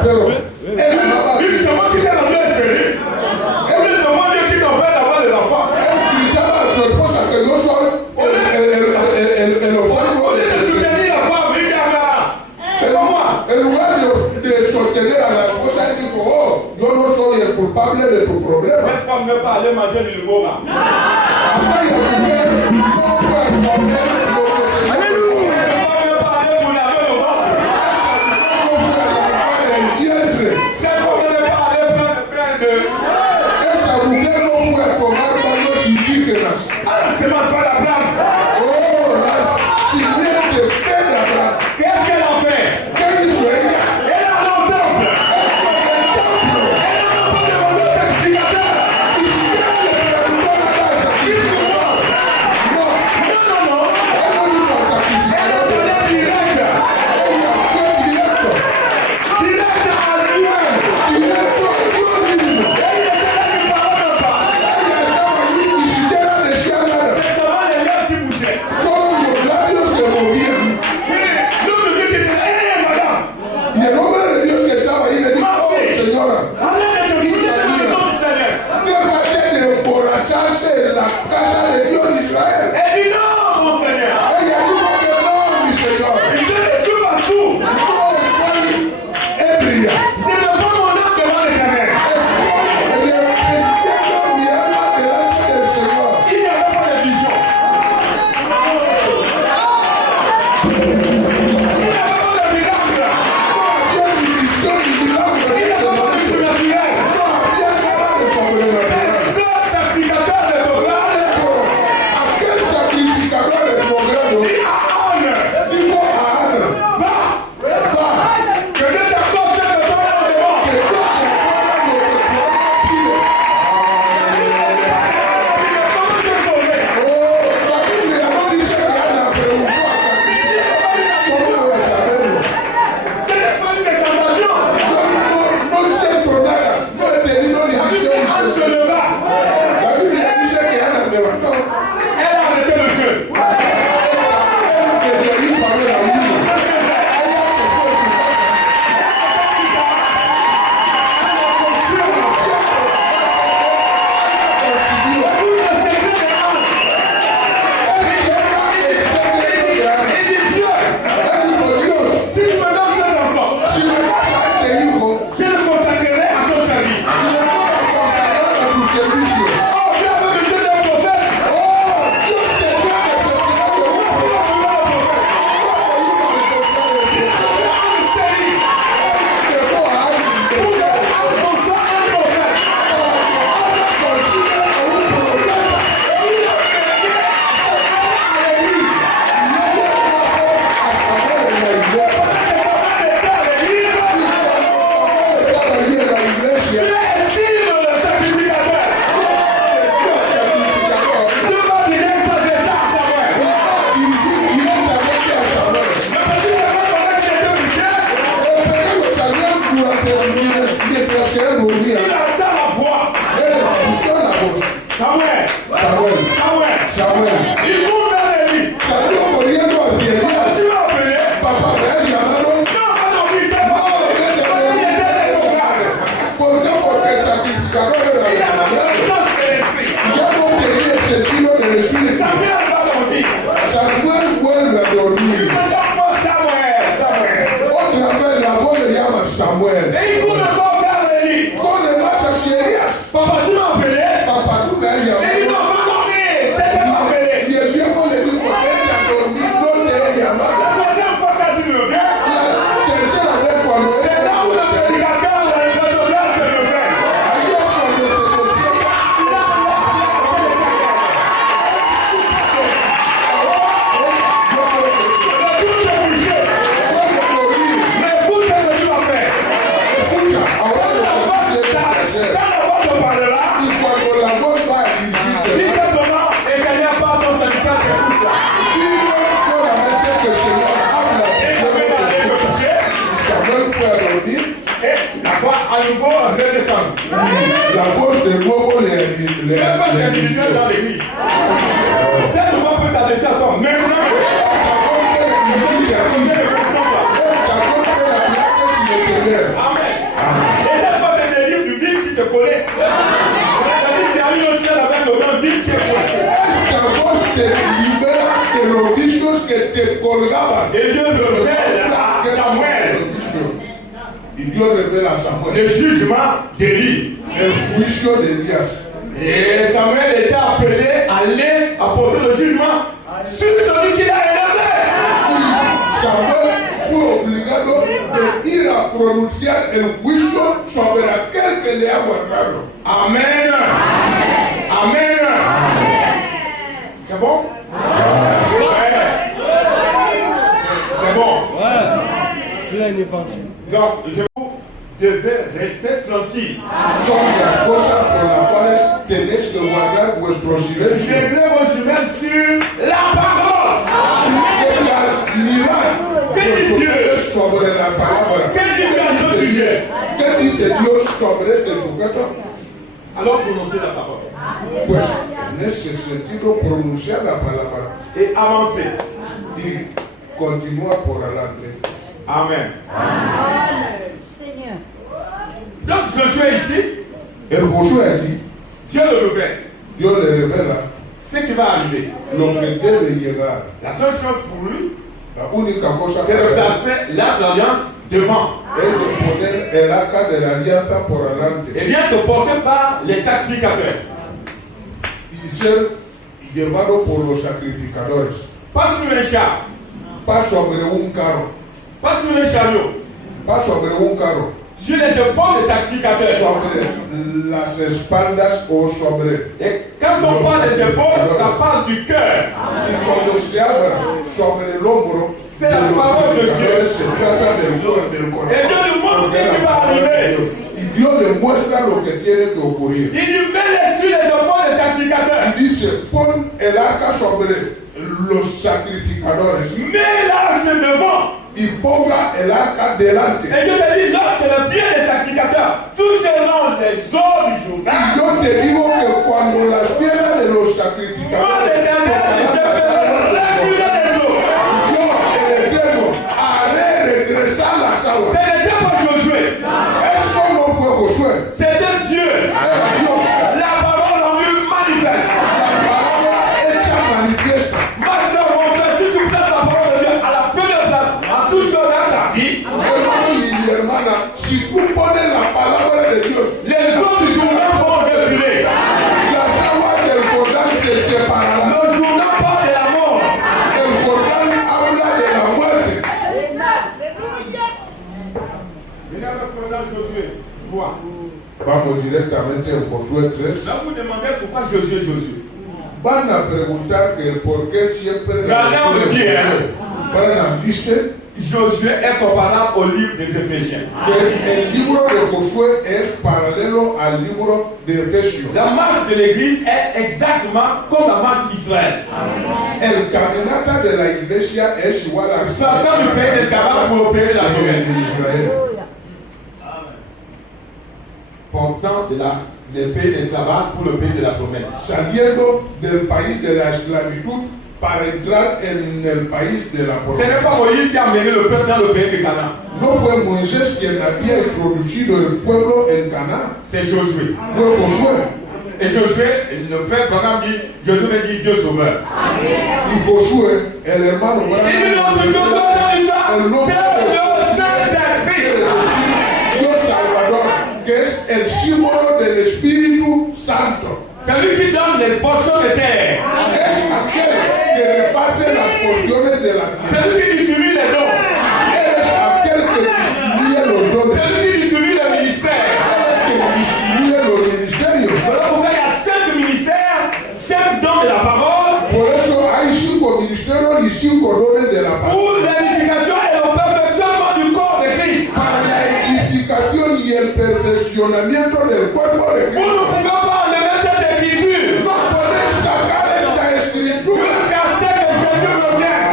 Pero elle m'a Lui, c'est moi qui t'ai donné le férié. Et lui, c'est moi qui t'empêche d'avoir des enfants. se esposa que yo soy el Au lieu de soutenir la femme, il dit c'est pas moi. En lugar de sostener a la esposa, él dijo, oh, yo no soy el culpable de tu problema. Cette femme ne peut pas aller manger du limon là. Aquella mujer no fue a comer lo que se llama. Elle ne peut pas aller pour laver le ventre. No fue a lavar el vientre. Cette femme ne peut pas aller prendre plein de... Esta mujer no fue a tomar baños indígenas. Ah, c'est ma femme la blague. Oh, la siguiente pedra. Qu'est-ce qu'elle a fait? ¿Qué hizo ella? Elle a dans le temple. Elle n'a pas demandé aux sacrificateurs. Y si ella le preguntó a la sacrificadora, no, ella no hizo al sacrificador. Elle est directe. Ella fue directo Directe à lui-même. al Dios mismo. Elle était là, il ne parlait même pas. Ella estaba allí, ni siquiera decía nada. C'est seulement les lèvres qui bougeaient. Solo los labios se movían. L'homme de Dieu qui dit, hé madame, Y el hombre de Dios que estaba ahí le dijo, oh señora, allez de te foutre de la maison du Seigneur. déjate de emborracharse en la casa de Dios de Israel. Elle dit non, mon Seigneur. Ella dijo que no, mi señor. Je ne suis pas sourd. No estoy ebria. Je ne prends mon âme devant l'Éternel. Repentiendo mi alma delante del Señor. Il n'y avait pas de vision. Il n'y avait pas de miracle. No había ni visión ni milagro en Il n'y este avait pas de momento. surnaturel. No había nada de sobrenatural. Ce sacrificateur de Bogdan Pero aquel sacrificador logrado dit à Anne, dijo a Ana, va, va, que Dieu t'accorde ce que toi là devant. que Dios te haga lo que tu alma pide. Comment te sauver? Oh, la Biblia no dice que Ana preguntó a sacrificador. ¿Cómo voy a saberlo? Ce n'est pas une sensation. Yo no siento nada, no he tenido ni visión ni Anne se sentido. leva. La Biblia dice que Ana levantó. Elle a arrêté le jeu. Desde ahí paró la vida. Ella se fue a su casa. Consiguió. Tout le secret de Anne. Ella era el secreto de Ana. Il dit Dieu, Él dijo, Dios, si tu me donnes cet enfant, si me das a este hijo, je le consacrerai à ton service. le voy a consagrar a tu servicio. Oh, Dieu avait besoin d'un prophète. Oh, Dios te dio necesidad de un Pourquoi tu veux le prophète? ¿Cómo iba a encontrar el hijo? Anne stérile. Dejó a alguien de Pour que Anne conçoit un prophète. consigue a un profeta. Et il a fait à l'église. Y ella trajo a Samuel en la iglesia. Et Samuel était à l'église. Estaba allí en la iglesia. Dieu estime le sacrificateur. Dieu va direct s'adresser à Samuel. Directamente a Samuel. Le petit Samuel, pendant qu'il était couché, El pequeño Samuel, mientras que él dormía, il entend la voix. él escuchó la voz. Samuel, Samuel, Samuel. Samuel. Il court vers Élie. Salió corriendo hacia Elías. Tu l'as appelé? Papá, me has llamado. Non, non, il était pas. Il était détonnable. ¿Por qué? Porque el sacrificador era Il el avait Samuel. le sens de l'esprit. Ya no tenía el sentido del espíritu. Samuel va dormir. Samuel vuelve a dormir. Maintenant, moi, Samuel, Samuel. Otra vez la voz le llama Samuel. Et il court encore vers Élie. ¿Dónde vas hacia Elías? Papa, tu m'as appelé? Papá, tú me has Et il llamado. m'a pas dormi. T'étais pas appelé. Y el viejo le dijo, vete a dormir, no te he llamado. La troisième fois quand tu me viens, La tercera vez cuando él c'est là où le prédicateur, le prédicateur se réveille. ahí es cuando se despierta. Le tout est bouché. Vuelve a dormir. Mais écoute ce que tu vas faire. Escucha, ahora Quand la lo voix que tienes que hacer. te parlera, Y cuando la voz va a dis dirigirte, simplement, et qu'il n'y a pas ton serviteur qui écoute là. dile solamente que el Señor habla. Et Samuel est allé se coucher, Samuel fue a dormir et la voix à nouveau redescend. y la voz de nuevo le Je veux pas que tu viennes dans l'église. Cette voix peut s'adresser à toi maintenant. Esta voz puede dirigirte a ti. Je ne comprends pas. Esta voz puede hablarte sin entender. Amen. Dios revela a Samuel le jugement d'Élie. el juicio de Elías. Et Samuel était appelé à aller apporter le jugement sur celui qui l'a élevé. Samuel fue obligado de ir a pronunciar el juicio sobre aquel que le ha guardado. Amen. Amen. C'est bon? Ouais. C'est bon. Donc, vous devez rester tranquille. Son las cosas por las cuales tenéis que guardar vuestro silencio. Réglez vos jumelles sur la parole. Mirad sobre la palabra. Qu'est-ce que tu as à ce sujet? ¿Qué dice Dios sobre este sujeto? Alors prononcez la parole. Pues en ese sentido pronunciar la palabra et avancer. y continúa por adelante. Amen. Seigneur. Donc Josué ici, El Josué aquí, Dieu le révèle Dios le revela ce qui va arriver. lo que debe llegar. La seule chose pour lui, La única cosa c'est de para él placer l'arche d'alliance devant. es de poner el arca de la alianza por adelante Et bien te porter par les sacrificateurs. y ser llevado por los sacrificadores. Pas sur un char, Pas sobre un carro, pas sur un chariot. pas sobre un carro, Sur les épaules des sacrificateurs. sobre las espaldas o sobre. Et quand on parle des épaules, ça parle du cœur. Y cuando se habla sobre el hombro, C'est la parole de Dieu. se trata del corazón. Et Dieu nous montre ce qui va arriver. Y Dios le muestra lo que tiene que ocurrir. Il dit mets-les sur les épaules des sacrificateurs. Y dice, pon el arca sobre los sacrificadores Mets l'arche devant. y ponga el arca delante. Et je te dis, lorsque le pied des sacrificateurs toucheront les os du Y Jourdain, yo te digo que cuando las piernas de los moi sacrificadores l'Éternel, je ferai reculer les os. yo, el Eterno, haré regresar las Ce aguas. n'était pas Josué, Eso no fue Josué, c'était Dieu. era Dios. La parole en lui manifeste. La palabra hecha manifiesta. Ma soeur, mon frère, si tu places la parole de Dieu à la première place, en sous-jardin dans ta vie, Hermano y mi hermana, si tú pones la palabra de Dios, les os du Jourdain vont reculer. las aguas del Jordán se separarán. Le Jourdain parle de la mort. El Jordán habla de la muerte. Venez avec moi dans Josué. Vois. Vamos directamente en Josué 3. Là, vous demandez pourquoi Josué. Van a preguntar que por qué siempre Branham dice, Branham dice Josué est comparable au livre des Éphésiens. que el libro de Josué es paralelo al libro de Efesios. La marche de l'église est exactement comme la marche d'Israël. El caminata de la iglesia es igual a Sortant du pays d'esclavage pour opérer la promesse. Israel. Portant du pays d'esclavage pour le pays de la promesse. Saliendo del país de la esclavitud para entrar en el país de la Ce n'est promesa. pas Moïse qui a mené le peuple dans le pays de Canaan. No fue Moisés quien había introducido el pueblo en Canaán, C'est Josué. fue Josué. Et Josué, le frère Branham dit, Josué dit Dieu sauveur. Y Josué, el hermano Il dit notre sauveur dans l'histoire, c'est le Saint-Esprit. Dios Salvador, que es el símbolo del Espíritu Santo. C'est lui qui donne les portions de terre. Es aquel que reparte las porciones de la C'est tierra. lui qui distribue les dons. Es aquel que distribuye los dones, C'est lui qui distribue les ministères. que distribuye los ministerios. Voilà pourquoi il y a 5 ministères, 5 dons de la parole Por eso hay 5 ministerios y 5 dones de la palabra. pour l'édification et le perfectionnement du corps de Christ. Para la edificación y el perfeccionamiento del cuerpo de Vous ne Cristo. pouvez pas enlever cette écriture No podéis sacar esta escritura jusqu'à ce que Jésus revienne.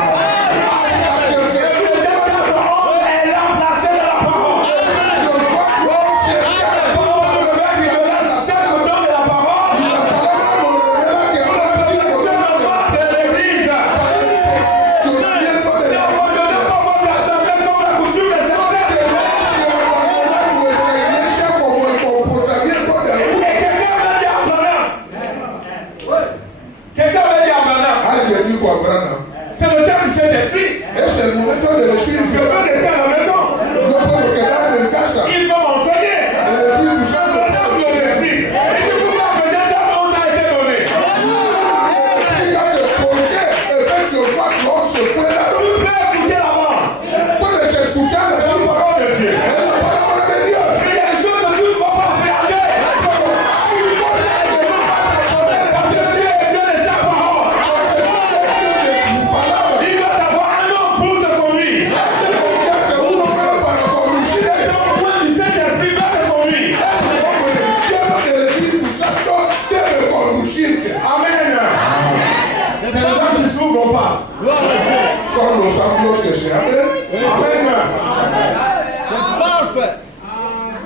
hasta que Le Jesús deuxième chapitre 11 est là placé dans la parole. La parole nous révèle qu'il y avait 5 dons de la parole pour le perfectionnement de l'église. Ne abandonnez pas votre assemblée comme la coutume des certains. Et quelqu'un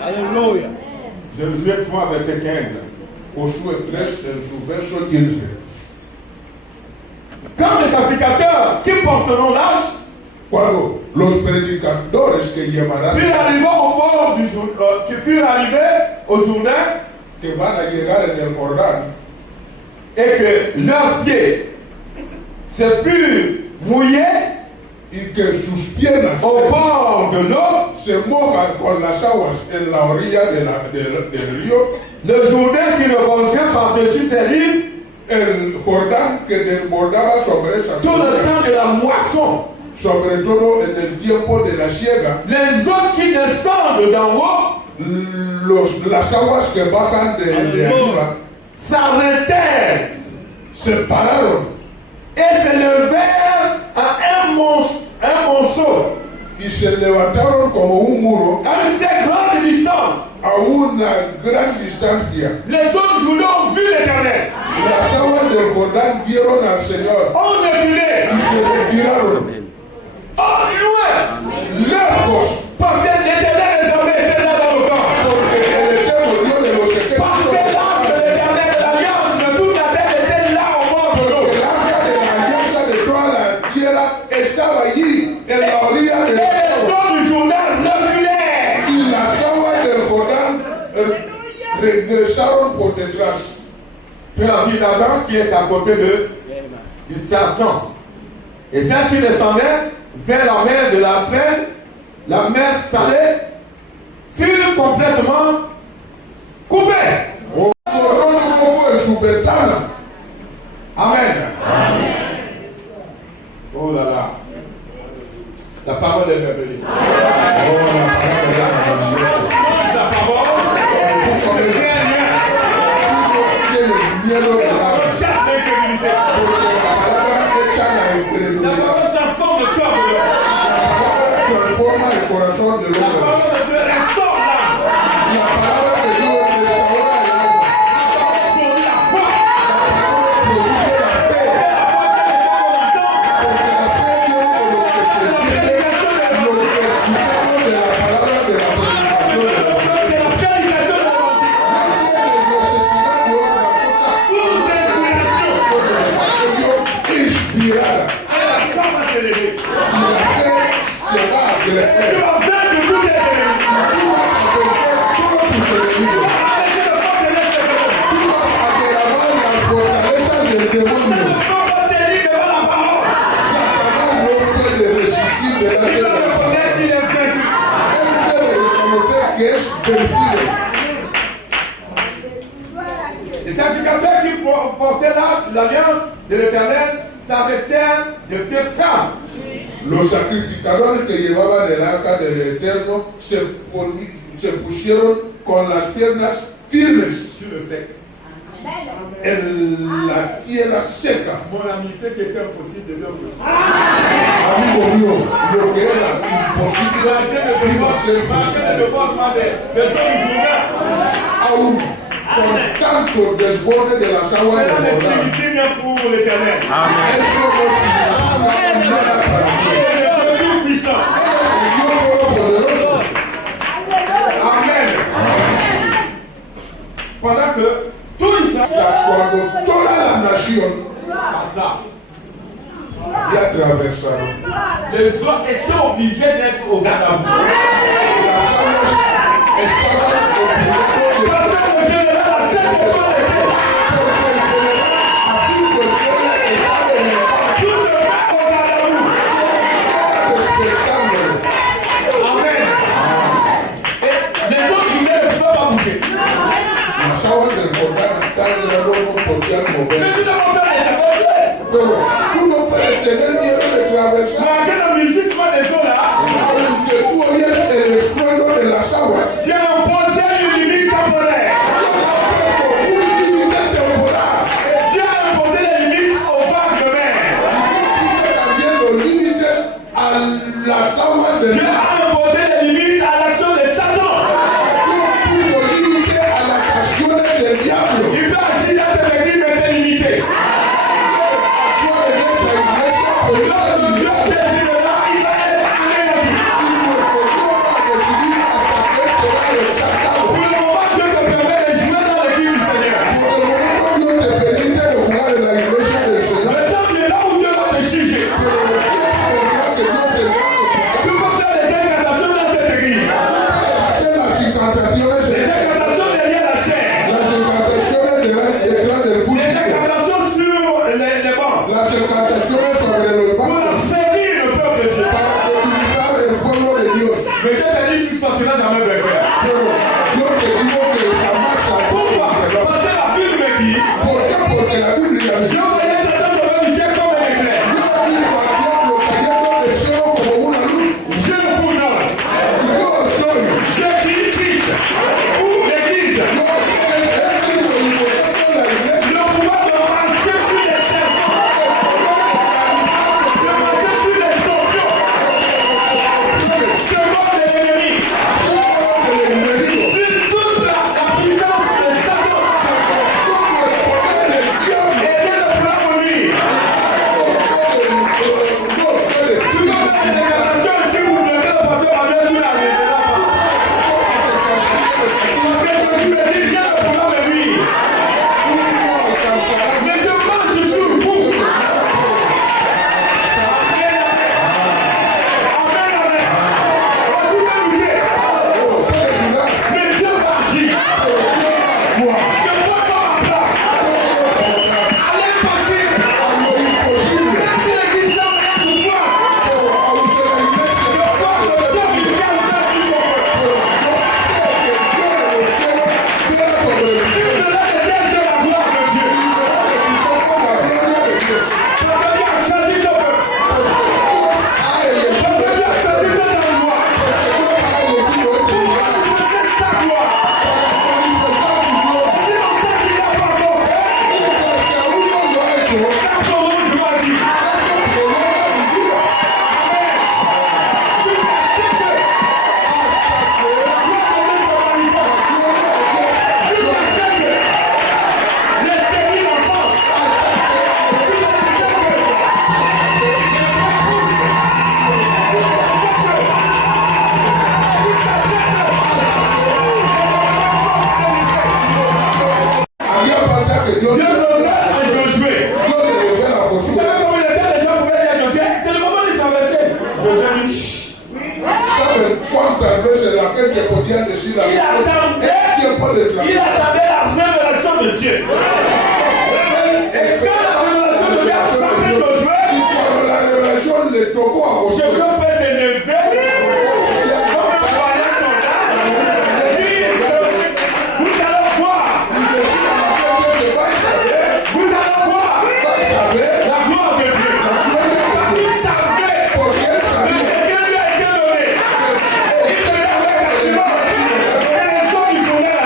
Aleluya. Josué 3, verset 15. Josué 3, en su verso 15. Quand les sacrificateurs qui porteront l'arche Cuando los predicadores que llevarán, furent arrivés au bord du Jourdain, qui furent arrivés au Jourdain, que van a llegar en el Jordán, et que leurs pieds se furent mouillés y que sus piernas au bord de l'eau, se mojan con las aguas en la orilla del río, le Jourdain qui reposait par-dessus ses rives, el Jordán que desbordaba sobre esa tout le orilla, temps de la moisson, sobre todo en el tiempo de la siega, les eaux qui descendent d'en haut las aguas que bajan de arriba s'arrêtèrent se pararon et se levèrent à un monceau y se levantaron como un muro à une très grande distance. a una gran distancia. Les autres Jourdains ont vu l'Éternel, Las aguas del Jordán vieron al Señor ont reculé, y se retiraron loin, lejos, parce que l'Éternel désormais était là dans le camp. porque el eterno Dios de los Parce ejércitos, que l'arche de l'Éternel de l'Alliance de toute la terre était là au bord de l'eau. porque el arca de la alianza de toda la tierra estaba allí en la orilla Et del les agua. eaux du Jourdain reculèrent. Y las aguas del Jordán regresaron por detrás. Puis la ville d'Adam qui est à côté du Tardon. Et celle qui descendait vers la mer de la plaine, la mer salée, fut complètement coupée. Cortó un poco en su ventana. Amen. Oh là là. La parole est merveilleuse. La parole est rien. Tienes miedo de la Chasse l'incrédulité. porque la palabra echa la La incredulidad. parole transforme le cœur de l'homme. La palabra transforma el corazón del La hombre. parole de Dieu restaure l'âme. La palabra de Dios restaura el alma. Produit la foi. Produce la fe. Porque la fe viene de lo que se entiende, lo que escuchamos de la palabra de la predicación. Nadie de necesidad de otra cosa porque la fe de Dios inspirada. Y la fe se va a crecer. Tú vas a vencer todos tus enemigos. Tú vas a derramar las fortalezas del demonio. Satanás no puede resistir delante de la palabra. Él debe reconocer que es vencido. Les sacrificateurs qui portaient l'arche, l'alliance de l'Éternel, s'arrêtèrent de pied ferme. Los sacrificadores que llevaban el arca del Eterno se pusieron con las piernas firmes Sur le sec. en la tierra seca. Mon ami, ce qui était impossible devient possible. Amigo mío, lo que era imposible iba a ser posible. Aún con tanto desborde de las aguas del Jordán, eso no significa nada para mí. Eres el Dios Todopoderoso. Amen. Pendant que tout Israël Cuando toda la nación passa, ya atravesaron, les autres étaient obligés d'être au garde à vous. las aguas estaban obligadas de Parce que le général a 7 étoiles d'épée. aquí cualquiera está en el mar, Tout se met au garde à vous. despertándolo. Amen. Et les autres Judains ne pouvaient pas bouger. Las aguas del Jordán están alrededor, no podían Mais mover. tu n'as pas peur de traverser. Pero tú no puedes tener miedo de atravesar. Malgré le mugissement des eaux là, Aunque tú oyes el estruendo de las aguas, Dieu a imposé une limite temporaire. un límite temporal. Dieu a imposé les limites aux vagues de mer. Puso también los límites a las aguas del Dieu mar. a imposé les limites à l'action de Satan. Dios puso límites Il attendait la révélation de Dieu. Et quand la révélation de Dieu a frappé Josué, Josué peut s'élever comme un voyant soldat. Vous allez voir. Vous allez voir la gloire de Dieu. Parce qu'il savait que ce que lui a été donné. Il se met avec l'assurance. Et les gens qui sont là,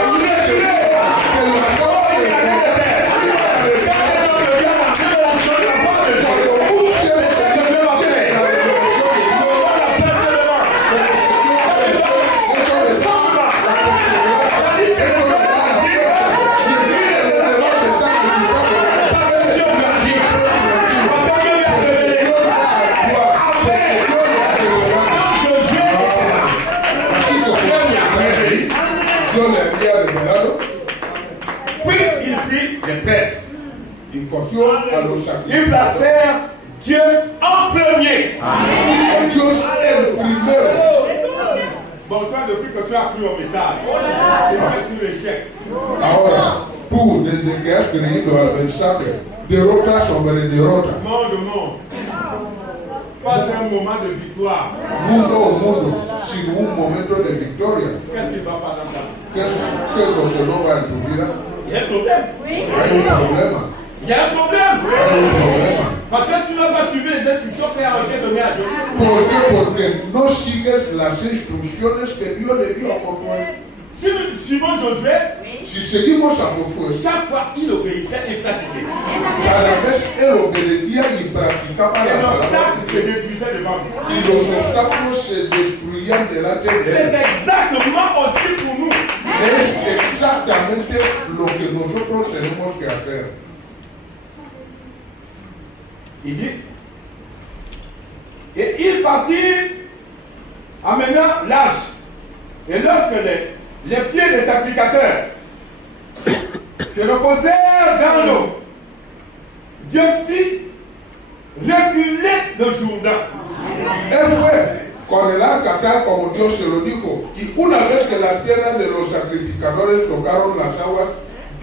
comme les jurés, comme les années de terre. Quand les gens deviennent la révélation de la gloire de Dieu, c'est ce que Dieu va faire. On la paix seulement. Tandis que les gens puis il prit les prêtres. Ils placèrent Dieu en premier. Bon, toi, depuis que tu as pris au message, l'échec sur l'échec. Ahora, tú, desde que has creído al mensaje, derrota sobre derrota, Monde. Pas un moment de victoire. mundo, sin un momento de victoria. Qu'est-ce qui ne va pas dans ta vie? ¿Qué es lo que no va en tu vida? Il y a un problème. Hay un problema. Il y a un problème. Hay un problema. Parce que tu n'as pas suivi les instructions que a été données à Josué. ¿Por qué? Porque no sigues las instrucciones que Dios le dio a Josué. Si nous suivons Josué, Si seguimos a Josué, chaque fois il obéissait et pratiquait. cada vez él obedecía y practicaba Et la palabra l'obstacle de se Dios. détruisait devant lui. Y los obstáculos se destruían delante de C'est él. exactement aussi pour nous. Es exactamente lo que nosotros tenemos que hacer. Il dit, et il partit amenant l'âge. Et lorsque les pieds des sacrificateurs se reposèrent dans l'eau, Dieu fit reculer le Jourdain. Él fue con el arca tal como Dios se lo dijo. Y una vez que las piernas de los sacrificadores tocaron las aguas,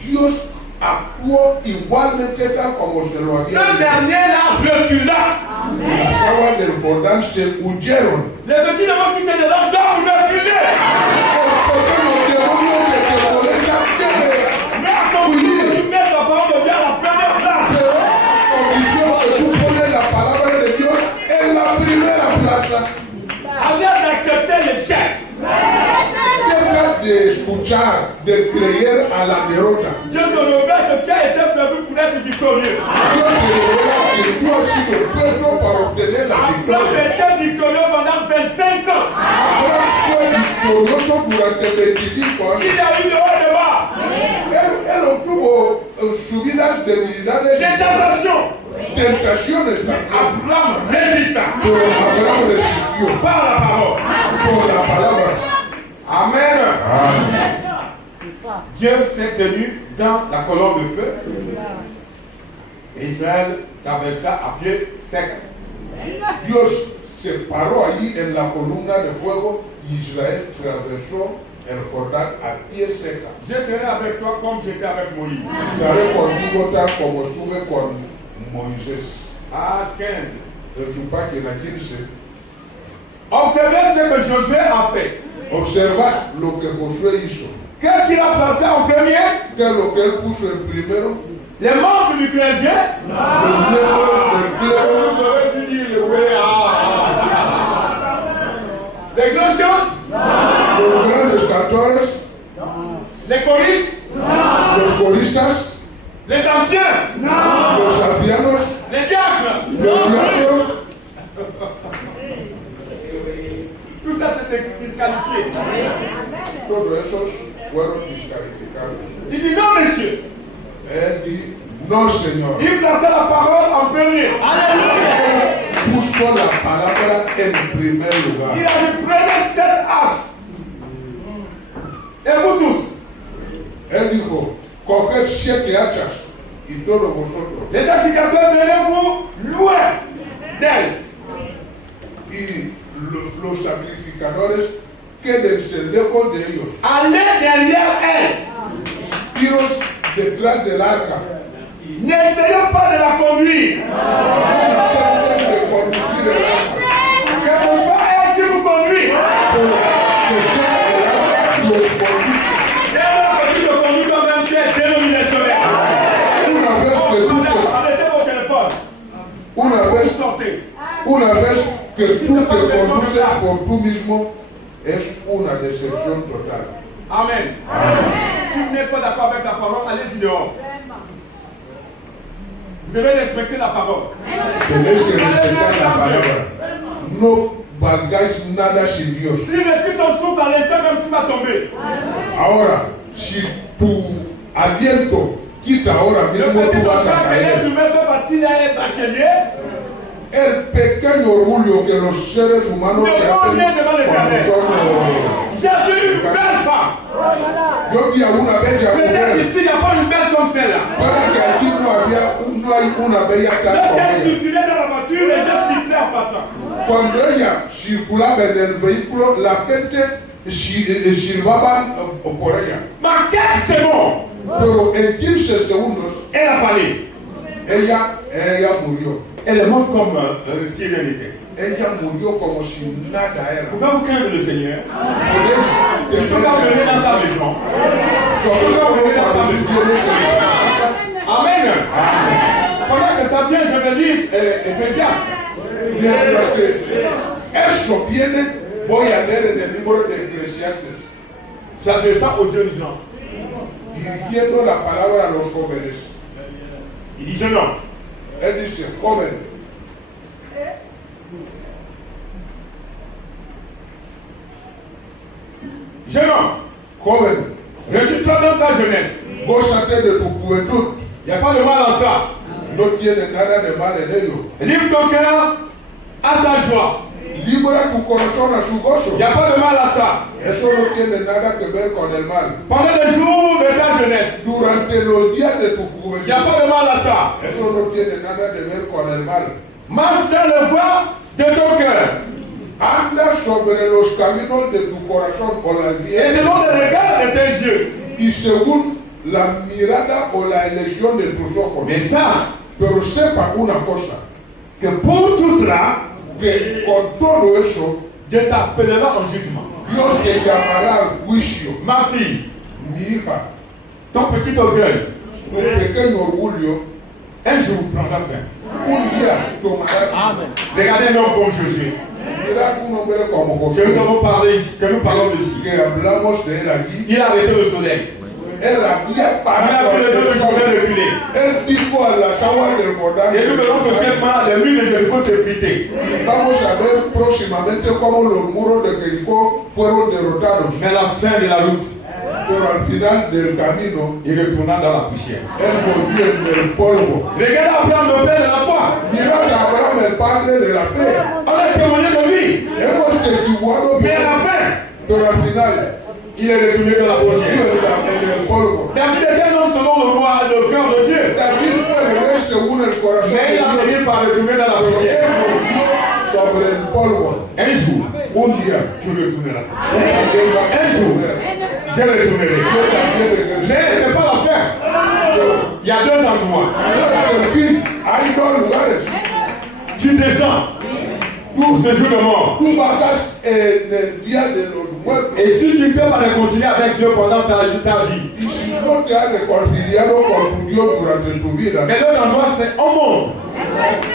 Dios actuó igualmente tal como se lo había Ce dicho. dernier-là recula. Las aguas del Jordán se huyeron. Les petits démons qui étaient dedans doivent reculer. Porque los demonios que te molestan deben Mais à condition que tu mettes la parole de Dieu à la première place. pero a condición que tú pones la palabra de Dios en la primera plaza. Avant d'accepter l'échec, Deja de escuchar, de creer a la derrota. Dieu te révèle que tu as été prévu pour être victorieux. Dios te revela que tú has sido puesto para obtener la Abraham victoria. était victorieux pendant 25 ans. Abraham fue victorioso durante 25 años. Il a eu le haut de bas, Él obtuvo subidas, debilidades, des tentations. tentaciones también. Abraham résista Pero Abraham resistió par la parole. por la palabra. Amen. Dieu s'est tenu dans la colonne de feu. Et Israël traversa à pied sec. Dios se paró allí en la columna de fuego y Israel atravesó el Jordán a pie seca. Je serai avec toi comme j'étais avec Moïse. Estaré contigo tal como estuve con Moisés. À 15. En su página 15. Observez ce que Josué a fait. Observa lo que Josué hizo. Qu'est-ce qu'il a placé en premier? ¿Qué es lo que él puso en primero? Les membres du clergé. Los miembros del clero, J'aurais dû dire le ouais. Les grands chants, los grandes cantores, les choristes, los coristas, les anciens, los ancianos, les diacres. los diáconos, Tout ça c'était disqualifié. todos esos fueron descalificados. Il dit non, monsieur. Él dijo, no, Señor. Il plaçait la parole en premier. Él puso la palabra en primer Il lugar. a dit prenez 7 as. Et vous tous, Él dijo, coged 7 hachas y todos vosotros. les sacrificateurs, tenez-vous loin d'elle. Y los sacrificadores, quédense lejos de ellos. Allez derrière elle. Iros detrás del arca. N'essayez pas de la conduire. Traten de conducir el arca. Que ce soit elle qui vous conduit. Que sea el arca los conduce. Et alors que tu te conduis comme un pied dénominationnel. Una vez que tú te, Arrêtez vos téléphones. una Vous vez, sortez. una vez que tú te conduces por tú mismo, es una decepción total. Amen. Si vous n'êtes pas d'accord avec la parole, allez-y dehors. Vous devez respecter la parole. Tenéis que respetar la palabra. No valgáis nada sin Dios. Si le petit ton souffle à l'instant, même tu vas tomber. Ahora, si tu aliento quita ahora Le mismo, petit tú vas a enfant que l'être caer. humain fait parce qu'il est bachelier. El pequeño orgullo que los seres humanos No, que no, hacen viene de mal cuando de son, J'ai vu une belle femme. yo vi a una bella Peut-être mujer, ici, il n'y a pas une belle comme celle-là. para que aquí no hay una bella tal como Lorsqu'elle ella. circulait dans la voiture, les gens sifflaient en passant. Cuando ella circulaba en el vehículo, la gente silbaban por ella. Mais quelques secondes, Pero en 15 segundos, elle a fallu. ella murió. Elle est morte comme si rien n'était. Ella murió como si nada era. Pouvez-vous craindre le Seigneur? Podéis Surtout temer quand vous venez a dans Dios. sa maison. Sobre todo cuando vienes en esta casa. Amen. Pendant que ça vient, je vais lire Ecclésiaste. Mientras que eso viene, voy a leer en el libro de Eclesiastes, S'adressant aux jeunes gens. dirigiendo la palabra a los jóvenes. Il dit jeune homme, Él dice, joven, jeune homme, joven, réjouis-toi dans ta jeunesse. gózate de tu juventud. Il n'y a pas de mal en ça. No tiene nada de mal en ello. Livre ton cœur à sa joie. Libera tu corazón a su Il gozo. n'y a pas de mal à ça. Eso no tiene nada que ver con el mal. Pendant les jours de ta jeunesse, Durante los días de tu il n'y a juventud, pas de mal à ça. eso no tiene nada que ver con el mal. Marche dans le voie de ton cœur. Anda sobre los caminos de tu corazón o las Et vías selon le regard de tes yeux. y según la mirada o la elección de tus ojos. Mais sache Pero sepa una cosa, que pour tout cela, que con todo eso, Dieu t'appellera en jugement. Dios te llamará al juicio. Ma fille, Mi hija, ton petit orgueil, tu pequeño orgullo, un jour prendra fin. un día tomará. Regardez un homme comme Josué, Mira un hombre como que nous José, avons parlé, que nous parlons de que hablamos de él aquí. Il a arrêté le soleil. Él había Il a parado pris les eaux el du sol. Jourdain de filer. Él dijo a las aguas del Jordán. Et nous verrons prochainement les murs de Jéricho s'effriter. Y vamos a ver próximamente cómo los muros de Jericó fueron derrotados. Mais à la fin de la route, Pero al final del camino, il retourna dans la poussière. él volvió en el polvo. Regardez Abraham, le père de la foi. Mira a Abraham, el padre de la fe. On a témoigné de lui. Hemos testiguado, Mais à la fin, pero al final, il est retourné dans la volvió poussière. en el polvo. David était un homme selon le roi, le cœur de Dieu. David fue el rey según el corazón Mais de il a Dios. fini par retourner dans la Pero él poussière. volvió sobre el polvo. Un jour, Un día, tu retourneras. él va a Un jour, volver. je retournerai. Yo también regresé. Mais ce n'est pas la fin. Pero Il y a deux endroits. no es el fin. Hay dos lugares. Tu descends pour ce jour de mort. Tú bajas en el día de los muertos. Et si tu ne t'es pas réconcilié avec Dieu pendant ta vie, Y si no te has reconciliado con tu Dios durante tu vida, mais l'autre endroit c'est au monde.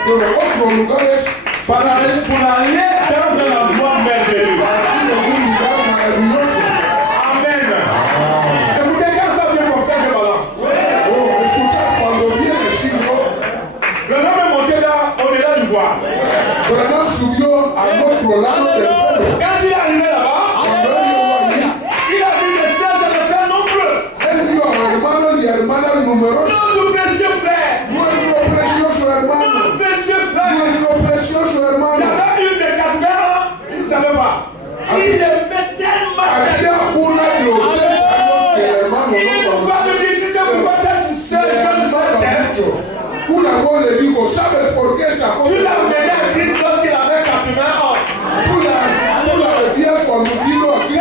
pero otro lugar es Pour aller dans un endroit merveilleux. aquí en un lugar maravilloso. Amen. Écoutez, quand ça vient comme ça, je balance. Oh, escuchar cuando viene el siglo, Le nom est monté là, au-delà du bois. Branham subió al otro lado del pueblo. Quand il est arrivé là-bas, Cuando él llegó allí, il a vu des frères et des frères nombreux. él vio a hermanos y hermanas numerosos. Notre précieux frère. Nuestro precioso hermano, Notre précieux frère. nuestro precioso Il y hermano. avait une des 4 ans, il ne savait pas. Il aimait tellement. Había una de los 80 años que el hermano Il no va conocía. lui dire, tu sais pourquoi cette seule jeune femme t'aime? Una voz le dijo, ¿sabes por qué esta Tu l'as joven? mené à Christ lorsqu'il avait 80 ans. Tú la habías conducido aquí.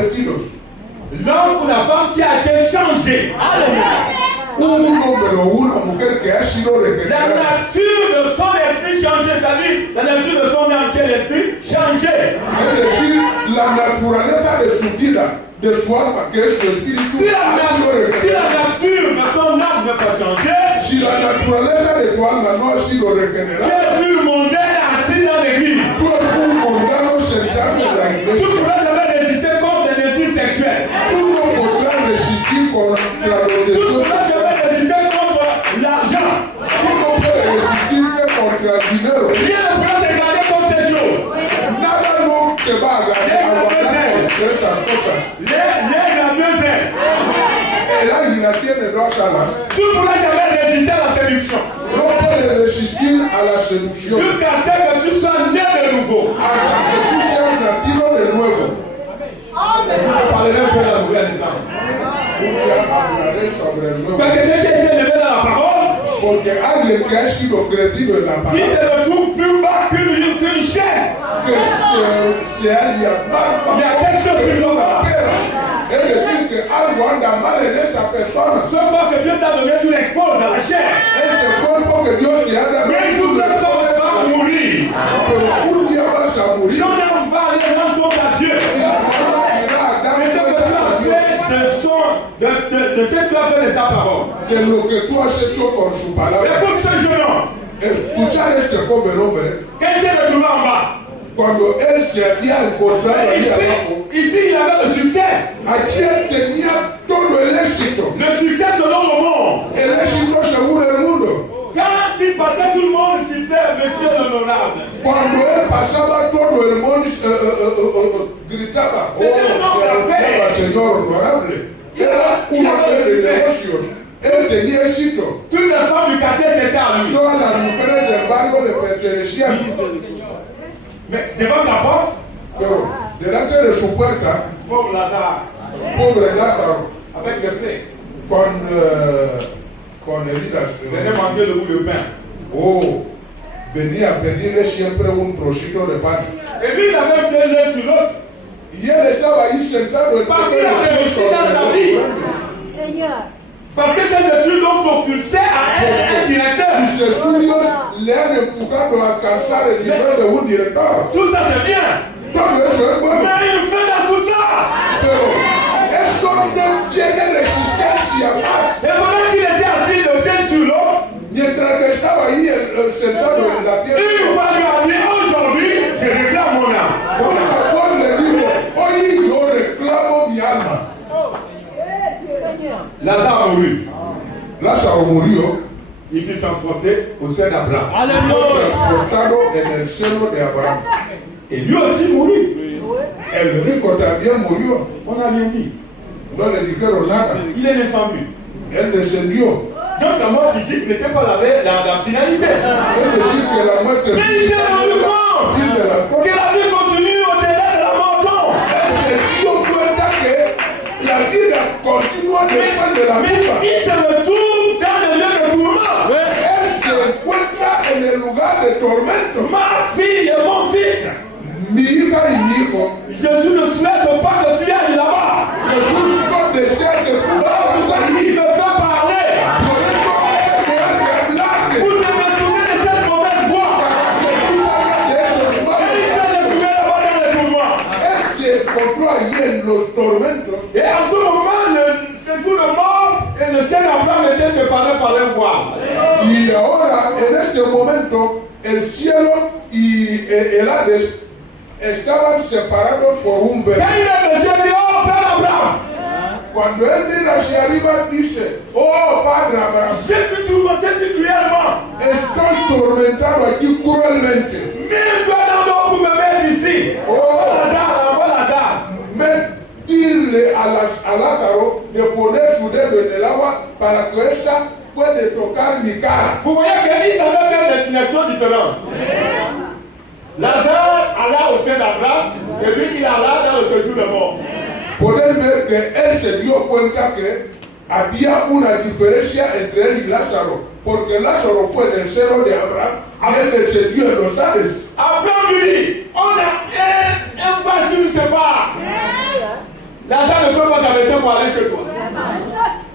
convertidos. L'homme ou la femme qui a été changé. Un hombre o una mujer que ha sido La regenerada. nature de son esprit changée, c'est-à-dire la nature de son âme qui est l'esprit changé. Es decir, la naturaleza de su vida, de su alma, que es su espíritu, Si ha sido la regenerada. nature de ton âme n'est pas changée, Si la naturaleza de tu alma no ha sido tu regenerada, es une mondaine assis dans l'église. tú eres un mundano sentado en la Tu ne iglesia. pourras jamais résister contre les désirs sexuels. Tú no podrás resistir contra los Tu ne deseos pourras sexuales. jamais résister contre l'argent. Tú no puedes resistirte contra el dinero. Rien ne pourra te garder contre ces choses. Nada no te va a aguantar contra estas cosas. L'aigle a deux ailes. El águila tiene dos alas. Tu ne pourras jamais résister à la séduction. No puedes resistir a la seducción. Jusqu'à ce que tu sois né de nouveau. Hasta que tú seas nacido de nuevo. Je parlerai un peu de la nouvelle naissance. Ya hablaré sobre el nuevo. Quand quelqu'un qui a été élevé dans la parole, Porque alguien que ha sido crecido en la qui palabra, se retrouve plus bas qu'une chair. que se halla más Il y a quelque chose que qui ne va una pas. piedra. Es decir, que algo anda mal en esta persona. Ce corps que Dieu t'a donné, tu l'exposes à la chair. Este cuerpo que Dios te ha dado, Mais tout ce corps va mourir. pero un día vas a morir. Ton âme va aller rendre compte à Dieu. Y tu alma irá a dar Mais ce que tu cuenta as a Dios fait de ce que tu as fait de sa parole. de lo que tú has hecho con su palabra. Écoute ce jeune homme. Escuchar este joven hombre, Quand il s'est retrouvé en bas, cuando él se había encontrado ahí abajo, ici il avait le succès. aquí él tenía todo el éxito. Le succès selon le monde. El éxito según el mundo. Quand il passait, tout le monde citait Monsieur l'honorable. Cuando él pasaba, todo el mundo gritaba, gritaba, señor honorable. Era un hombre de negocios. Él tenía éxito. Toutes les femmes du quartier s'étaient à lui. Todas las mujeres del barrio le pertenecían. Mais devant sa porte, Pero delante de su puerta, pauvre Lazare, pobre Lázaro, avec le pain, con heridas, venait manger le bout de pain. venía a pedirle siempre un trocito de pan. Et lui, il avait un pied l'un sur l'autre. Y él estaba ahí sentado en Parce qu'il a réussi dans sa vie. Seigneur. Parce que ses études l'ont propulsé à être un directeur. Sus estudios le han empujado a alcanzar el nivel de un director. Tout ça, c'est bien. Todo eso es bueno, Mais il fait dans tout ça. pero eso no tiene resistencia más. Et pendant qu'il était assis le pied sur l'autre, Mientras que estaba ahí sentado en la une tierra, fois lui a dit, aujourd'hui, je réclame mon âme. un Japón le dijo, hoy yo reclamo mi alma. Seigneur. Lazare mourut. Lázaro murió, Il fut transporté au sein d'Abraham. fue transportado en el seno de Abraham. Et lui aussi mourut. El rico también murió, On n'a rien dit. no le dijeron nada. Il est descendu. Él descendió. Donc la mort physique n'était pas la finalité. Es decir, que la muerte Mais il s'est física rendu no es la compte fin de la que cosa. la vie continue au-delà de la mort. Él se dio cuenta que la vida continúa después de la Mais tumba. il se retrouve dans le lieu de tourment. Él se encuentra en el lugar de tormento. Ma fille et mon fils, Mi hija y mi hijo, Jésus ne souhaite pas que tu ailles là-bas. Jesús no desea que tú vayas Pour ça, il allí. me fait parler. Por eso Él me hace hablarte. Pour te retourner de cette mauvaise voie. Para que tú salgas de estos Et il malos. s'est retrouvé là-bas dans le tourment. Él se encontró allí en los tormentos. Et à ce moment, c'est tout le mort et le ciel d'Abraham était séparé par un voile. Y ahora, en este momento, el cielo y el Hades estaban separados por un velo. Quand il est monsieur, il dit, oh Père Abraham, Cuando él mira hacia arriba, dice, oh Padre Abraham, je suis tourmenté cruellement. estoy tormentado aquí cruelmente. 1000 dollars d'or pour me mettre ici. Oh. Lazare, envoie Lazare. Dile a Lázaro de poner su dedo en el agua para que ésta puede tocar mi cara. Vous voyez qu'ils avaient deux destinations différentes. Lazare alla au sein d'Abraham et lui il alla dans le séjour de mort. Poder ver que él se dio cuenta que había una diferencia entre él y Lázaro, porque Lázaro fue del seno de Abraham y él descendió en los Hades. Abraham lui dit, on a un voile qui nous sépare. aller chez toi.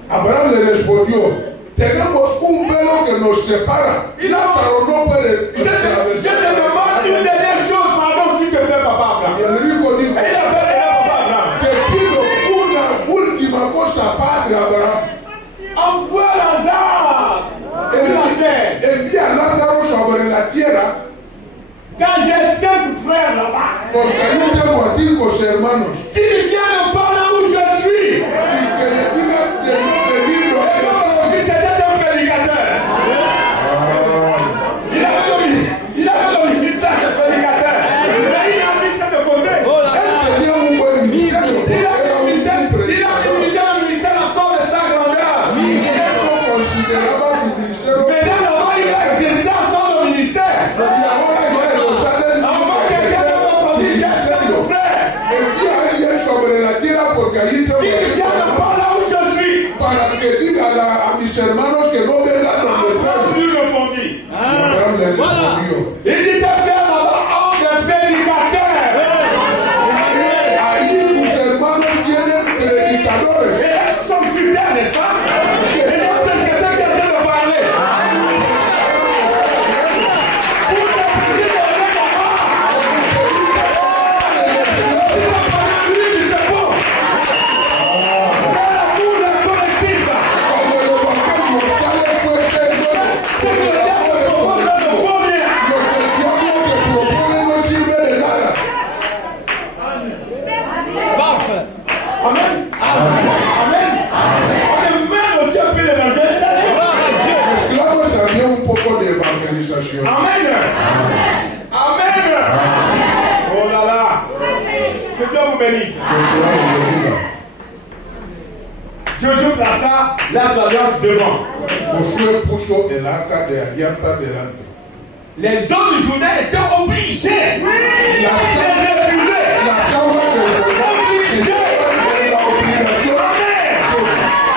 Abraham le respondió, tenemos un velo que nos separa. Y Lázaro no puede Je te demande une dernière chose, pardon, s'il te plaît, papa Abraham. Y el rico dijo, Et il a fait déjà, papa Abraham. te pido una última cosa, padre Abraham. Envoie Lazare sur la terre. Envía a Lázaro sobre la tierra, Quand j'ai 5 frères là-bas, porque yo tengo a 5 hermanos. qui viennent par là où je suis. Y que le digan de no venir lo que estoy. C'était un prédicateur. Il avait le ministère de prédicateur. Mais il a mis ça de côté. Él tenía un buen ministerio, Il a era un mis predicador. un ministère encore de sa grandeur. Y él no consideraba su ministerio. Maintenant, il va exercer encore le ministère. Y ahora ya Jerusalén Avant quelqu'un de me dire, j'ai 5 frères. envía a ella sobre la tierra porque allí tengo Qui a 5 viennent hermanos. par là où je suis. Para que diga a mis hermanos que no vengan donde Abraham estoy. lui répondit. Abraham le respondió. Il dit, tes frères là-bas ont des prédicateurs. Allí tus hermanos tienen predicadores. Et là, nous sommes fidèles, n'est-ce pas? Et il y a un prédicateur qui est en train de parler. Pour te pousser de lever la main. Il va parler à lui, il c'est bon. C'est l'amour de la collectif. Cuando lo bajamos, sale fuerte el sol. C'est que le diable propose le premier. Lo que el diablo te propone no sirve de nada. Amen. Amen. Amen. Même aussi un peu d'évangélisation. Mezclamos también un poco de evangelización. Amen. Amen. Oh là là. Que Dieu vous bénisse. Que el Señor nos bendiga. Josué plaça l'arche d'alliance devant. Josué puso el arca de alianza delante. Les hommes du Jourdain étaient obligés de reculer. Las aguas del Jordán estaban en la obligación.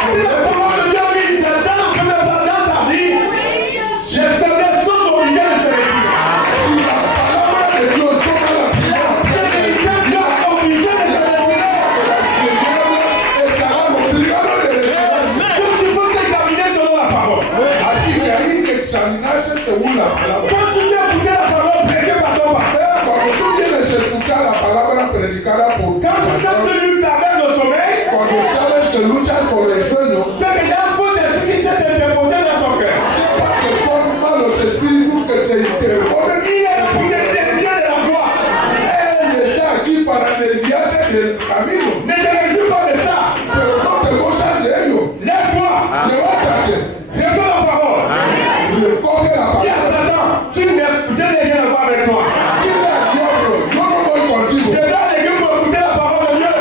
Si la parole de Dieu dit, c'est dans le premier plan dans ta vie, les faiblesses sont obligées de se retirer. Si la palabra de Dios toma la Les fidélités sont obligées de se retirer. estarán obligados de retirarse. Donc il faut s'examiner selon la parole. Así que hay que examinarse según la palabra. Quand tu viens écouter la parole prêchée par ton pasteur, Cuando tú vienes a escuchar la palabra predicada por tu quand tu sais pastor, que tu luttes avec le sommeil, cuando sabes que luchas con el sueño, c'est qu'il y a un faux esprit qui s'est interposé dans ton cœur. sepa que son malos espíritus que se interponen. Il est là pour te dévier de la voie. Él está aquí para desviarte del camino, Ne te réjouis pas de ça. pero no te gozas de ello. Lève-toi. Levántate, Réponds la parole. recoge la Dis à palabra. Satan, je n'ai rien à voir avec toi. Dile al diablo, yo no voy contigo. Je viens à l'église pour écouter la parole de Dieu.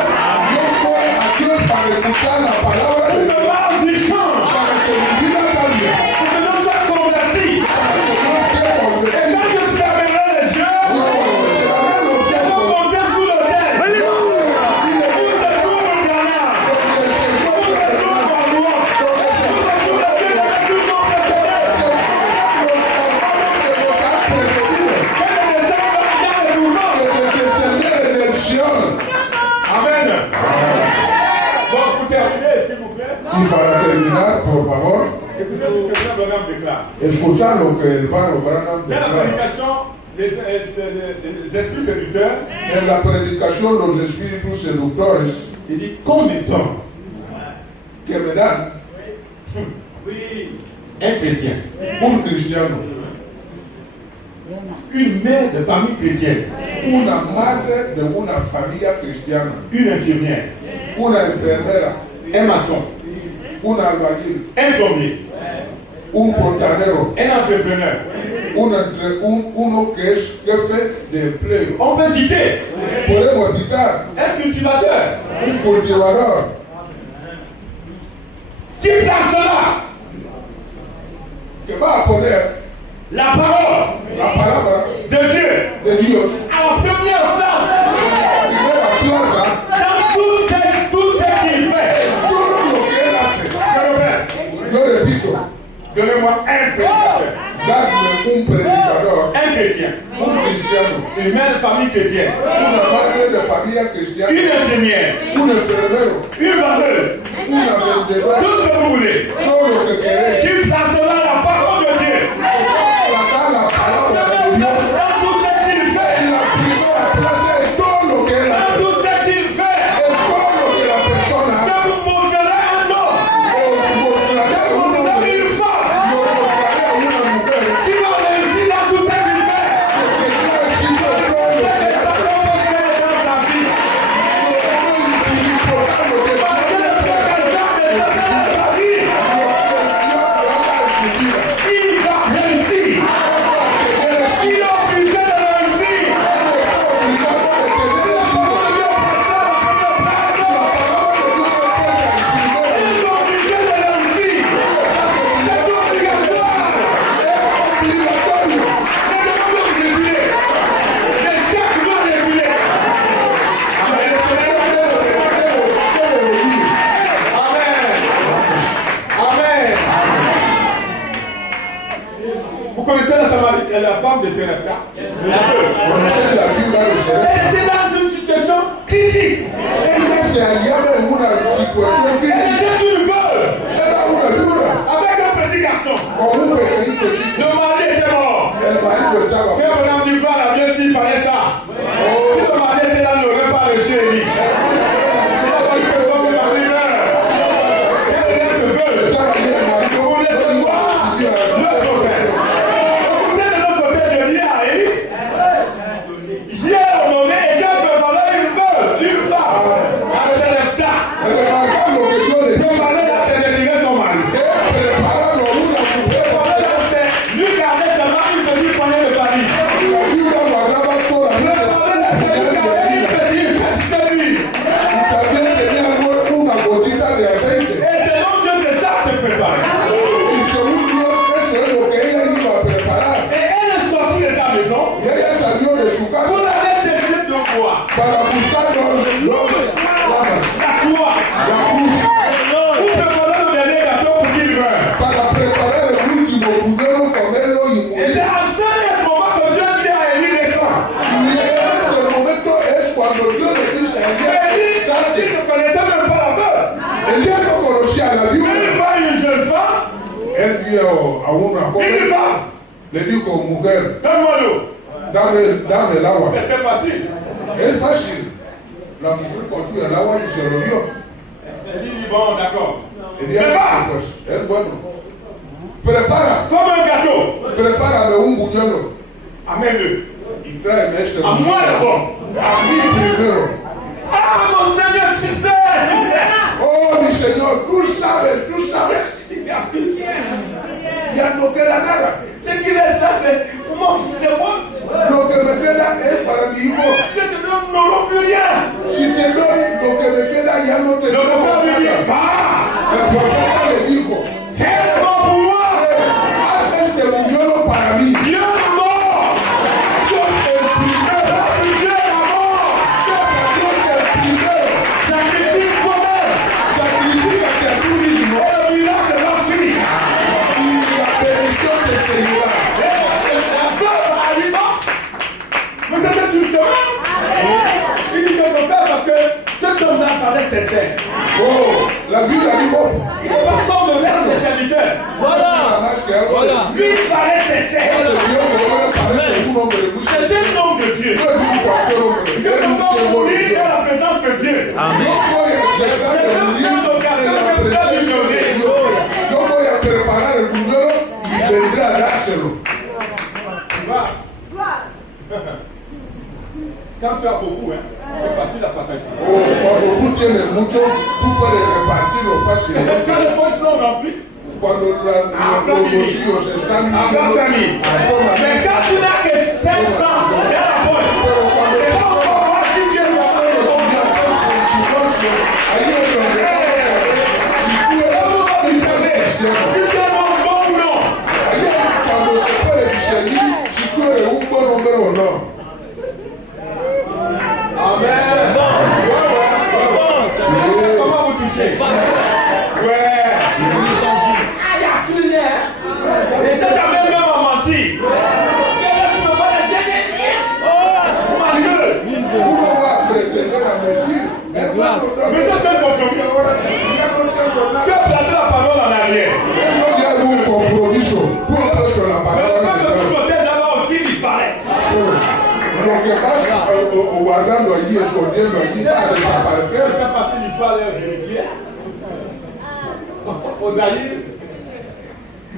Yo voy a Dios para escuchar la palabra de Pour Dios, que l'âme du change. para que mi vida cambie, Pour que nous soyons convertis. para que no esté Et convertido. quand je fermerai les yeux, Y cuando cerraré los je vais ojos, monter sous le ciel. y le Pour le tour de Canaan. donde se Pour encuentra le tour de la gloire. Pour le tour de Dieu avec tout son précédent. Amen. Bon, pour terminer, s'il vous plaît, Y para terminar, por favor, écoutez ce que Frère Branham déclare. escuchar lo que el hermano Branham Dans la declara. prédication, les esprits séducteurs, En la predicación, los espíritus seductores il dit combien de temps que me dan un chrétien, un cristiano, une mère de famille chrétienne, una madre de una familia cristiana, une infirmière, una enfermera, un maçon, un albañil, un plombier, un fontanero, un entrepreneur. uno que es jefe de empleo. On peut citer Podemos citar un cultivateur. un cultivador Qui placera que va a poner la parole la palabra de Dieu de Dios à la première place en la primera plaza dans tout ce qu'il fait. en todo lo que él hace. Je répète, Yo repito, donnez-moi un prédicateur, dadme un predicador, un chrétien, un cristiano, une mère de famille chrétienne, una madre de familia cristiana, une infirmière, un enfermero, une vendeuse, Tout ce que vous voulez. Qui placera la parole de Dieu. Dans tout ce qu'il fait. Dans tout ce qu'il fait. Je vous montrerai un homme. Je vous montrerai une femme. Qui va réussir dans tout ce qu'il fait. Et ça va fonctionner dans sa vie. Parce que le progresseur de sa vie, il va réussir. Il a obligé de réussir. Vous connaissez la femme de Sérapta? Elle était dans une situation critique. Elle était une veuve avec un petit garçon. Le mari était mort. Frère Bonhomme du Bar a bien s'il fallait ça. Si le mari était là, il n'aurait pas reçu Élie. Il faut sauver ma primeur. Elle laisse ce veuve. Vous laissez voir le prophète. Écoutez de l'autre côté de Élie à Élie. J'ai honoré et Dieu préparait une veuve, une femme. À Sérapta. Préparer la sécurité son mari. Préparer la sécurité. Lui gardait seulement une petite poignée de famille. Préparer la sécurité une petite quantité d'huile. Et selon Dieu, c'est ça que c'est préparé. Et elle est sortie de sa maison. Vous l'avez cherché de quoi? La croix. Vous préparez le dernier gâteau pour qu'il meure. Et c'est à ce moment que Dieu dit à Élie descend. Élie, il ne connaissait même pas la veuve. Il voit une jeune femme, une femme. Donne-moi l'eau. C'est facile. Elle dit bon, d'accord. Prepara, Comme un gâteau. prepárame un buñuelo. Amène-le. Y tráeme este À moi d'abord. A mí primero. Ah, mon Seigneur, tu sais. Oh, mi Señor, tú sabes. Il n'y a plus rien. Ya no queda nada. Ce qui reste là, c'est pour mon fils et moi. Lo que me queda es para mi hijo. Si je te donne, nous n'aurons plus rien. Si te doy lo que me queda, ya no te Le prophète lui dit, nada. va. El profeta le dijo, Fais-le pour moi. haz este buñuelo para mí. Dieu est mort. Dios el primero. Parce que Dieu est mort. Dios el primero. Sacrifie toi-même. Sacrifícate a tú mismo. Et le miracle va suivre. Y la bendición te seguirá. La veuve arrivant, mais c'était une semence. Il dit, je peux faire parce que cet homme-là parlait sincère. Oh, la Biblia dijo, Il n'est pas comme le reste des serviteurs. nada más que algo de Lui, il parlait sincère. Dios me parece un hombre de mucha. C'était l'homme de Dieu. No es un cualquier hombre. Je Es peux un pas siervo de mourir Dios. dans la présence de Dieu. No voy a llegar a morir en la presencia de Dios. Yo voy a preparar el buñuelo y vendré a dárselo. Quand tu as beaucoup, hein, c'est facile à partager. Oh, cuando tú tienes mucho, tú puedes repartirlo fácilmente. Quand les poches sont remplies, Cuando los bolsillos están à 25 000. Mais quand tu n'as que 500 dans la poche, c'est pas encore voir si tu es dans le bon. ahí es donde Si tu es dans le bon ou non. ahí es cuando se puede discernir si tú eres un buen hombre o no. Amen. Comment vous touchez? Ouais. Ah, il y a plus rien. Et ça t'amène même à mentir. Mais là, tu me vois la gêner. Oh, ma gueule. Uno va a pretender a mentir Hermano, Mais ça, c'est un compromis. ya no tengo Tu nada. as placé la parole en arrière. Eso ya es un compromiso. Tú has puesto la Mais palabra le fait que de tu Dios. protèges là-bas aussi disparaît. Lo que vas guardando allí, escondiendo allí, va a Je ne desaparecer. sais pas si l'histoire est vérifiée. Au Zaïre,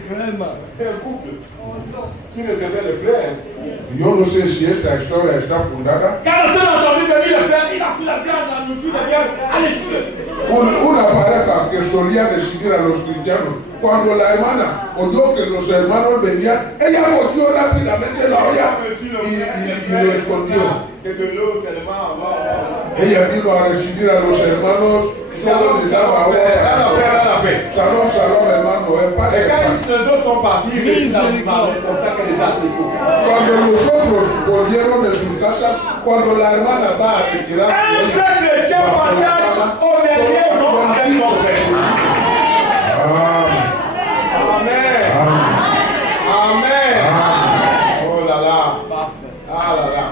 un couple qui recevait le frère. Yo no sé si esta historia está fundada. Quand la sœur a entendu venir le frère, il a pris la viande, la nourriture, la viande, allez sur le. Una pareja que solía recibir a los cristianos, cuando la hermana oyó que los hermanos venían, ella cogió rápidamente la olla y lo escondió. Que de l'eau seulement, Ella vino a recibir a los hermanos, solo les daba agua para Shalom, shalom, hermano, paz, Et quand paz. les autres sont partis, ils ont demandé, comme ça que les gens découvrent. Cuando los otros volvieron de sus casas, cuando la hermana va a retirar Un vrai chrétien partage au dernier nom avec son frère. Amen. Amen. Oh là là. Ah là là.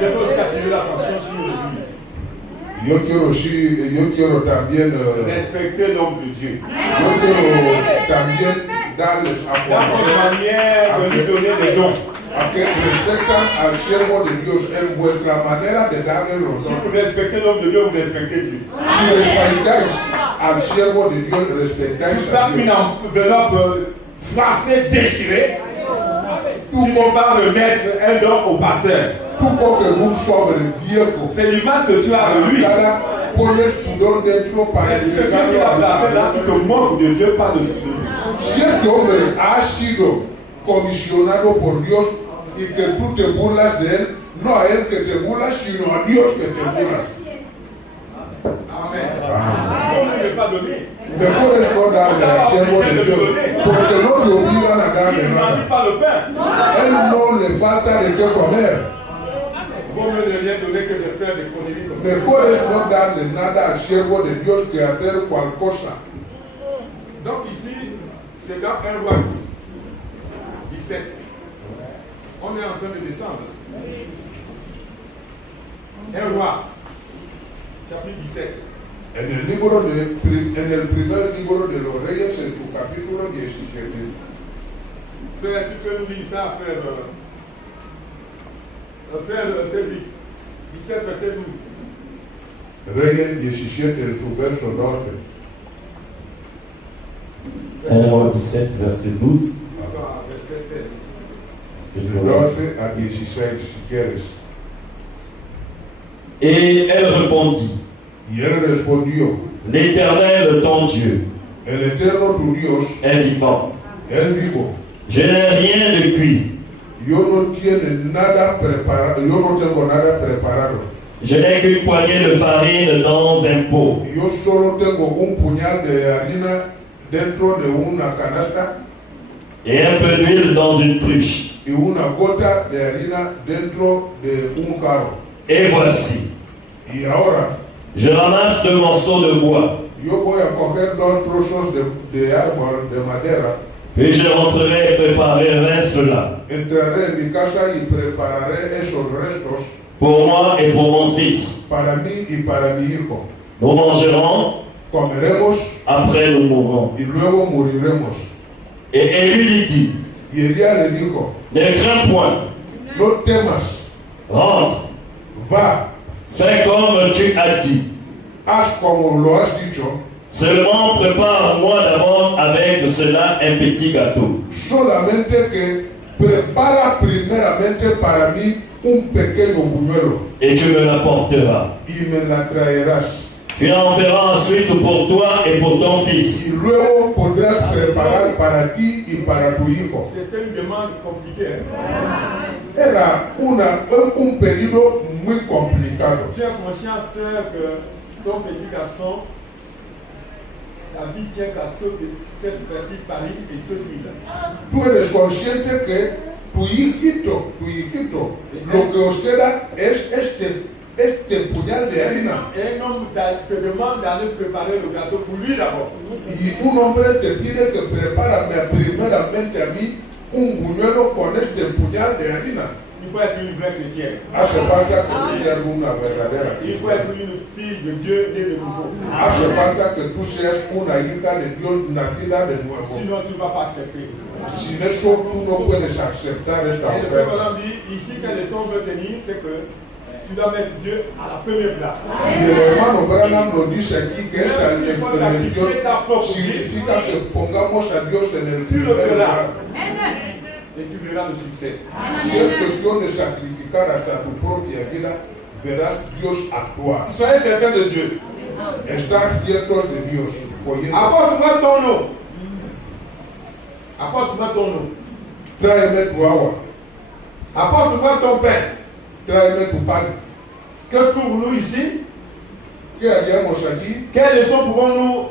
Je peux aussi attirer l'attention sur l'église. Yo quiero también, Respecter l'homme de Dieu. yo quiero también darles a Dans votre conocer manière de lui donner des dons. a que respetan al siervo de Dios en vuestra manera de darle los Si dones. vous respectez l'homme de Dieu, vous respectez Dieu. Si respetáis al siervo de Dios, respetáis Tu a tapes une Dios. enveloppe froissée, déchirée. Tu ne peux pas remettre un don au pasteur. Tú coges un sobre viejo, C'est l'image que tu as de lui. cada pones tu don dentro para Mais si c'est Dieu qui entregarlo l'a al placé là, tu pastor. te moques de Dieu, pas de lui. Si este hombre ha sido comisionado por Dios y que tú te burlas de él, no a él que te burlas, sino a Dios que te burlas. Amen. Comme il n'est pas donné. Me puedes no darle al siervo de Dios, porque no te obligan a Il darle ne nada. mendie pas le pain. Él no le falta de qué comer. Vaut mieux ne rien donner que de faire des conneries comme ça. Me puedes no darle nada al siervo de Dios que hacer cual cosa. Donc ici, c'est dans 1 roi 17. On est en train de descendre. 1 roi, chapitre 17. En el primer libro de los Reyes, en su capítulo 17. Frère, tu peux nous lire ça, frère Cédric. 17, verset 12. Reyes 17, en su verso 12. 1 Roi 17, verset 12. Encore, verset 16. Je De le lance. 12 a 16, si quieres. Et elle répondit, Y él respondió, l'Éternel ton Dieu el Eterno tu Dios, est vivant. Él vivo. Je n'ai rien de cuit. Yo no tiene nada preparado, yo no tengo nada preparado. Je n'ai qu'une poignée de farine dans un pot. Yo solo tengo un puñal de harina dentro de una canasta Et un peu d'huile dans une cruche. y una gota de harina dentro de un carro. Et voici, Y ahora je ramasse 2 morceaux de bois, yo voy a coger 2 trozos de árbol, de madera, puis je rentrerai et préparerai cela entraré en mi casa y prepararé esos restos pour moi et pour mon fils. para mí y para mi hijo. Nous mangerons, Comeremos après nous mourrons. y luego moriremos. Et Élie lui dit, Y Elías le dijo, ne crains point, no temas, rentre, va, fais comme tu as dit. haz como lo has dicho, Seulement prépare-moi d'abord avec cela un petit gâteau. solamente que prepara primeramente para mí un pequeño buñuelo Et tu me l'apporteras. y me la traerás. Tu en feras ensuite pour toi et pour ton fils. Y luego podrás preparar para ti y para tu hijo. C'était une demande compliquée. Era un pedido muy complicado. Tu es conscient, sœur, que ton petit garçon, la vie tient qu'à ceux de cette petite Paris et ceux d'huile. Tú eres consciente que tu hijito, lo que os queda es este puñal de harina. Et un homme te demande d'aller préparer le gâteau pour lui d'abord. Y un hombre te pide que prepárame primeramente a mí un buñuelo con este puñal de harina. Il faut être une vraie chrétienne. Hace falta que tú seas una verdadera Il faut cristiana. être une fille de Dieu née de nouveau. Hace falta que tú seas una hija de Dios nacida de nuevo. Sinon, tu ne vas pas accepter. Sin eso tú no puedes aceptar esta Et le frère oferta. Branham dit, ici, quelle leçon veut tenir, c'est que tu dois mettre Dieu à la première place. Y el hermano Branham nos dice aquí que esta religión significa que pongamos a Dios en el Tu le primer lugar. feras. Et tu verras le succès. Si es cuestión de sacrificar hasta tu propia vida, verás Dios actuar. Soyez certains de Dieu. Estar ciertos de Dios. Oyendo. Apporte-moi ton eau. Apporte-moi ton eau. Tráeme tu agua, Apporte-moi ton pain. tráeme tu pan. Que trouvons-nous ici? ¿Qué haríamos aquí? Quelle leçon pouvons-nous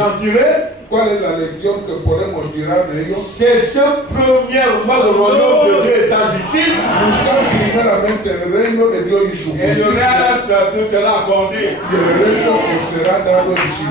en tirer? ¿Cuál es la lección que podemos tirar de ello? C'est ce premièrement le royaume de Dieu et sa justice. Buscar primeramente el reino de Dios y su Et le justicia, reste te sera accordé. y el resto os será dado en sí.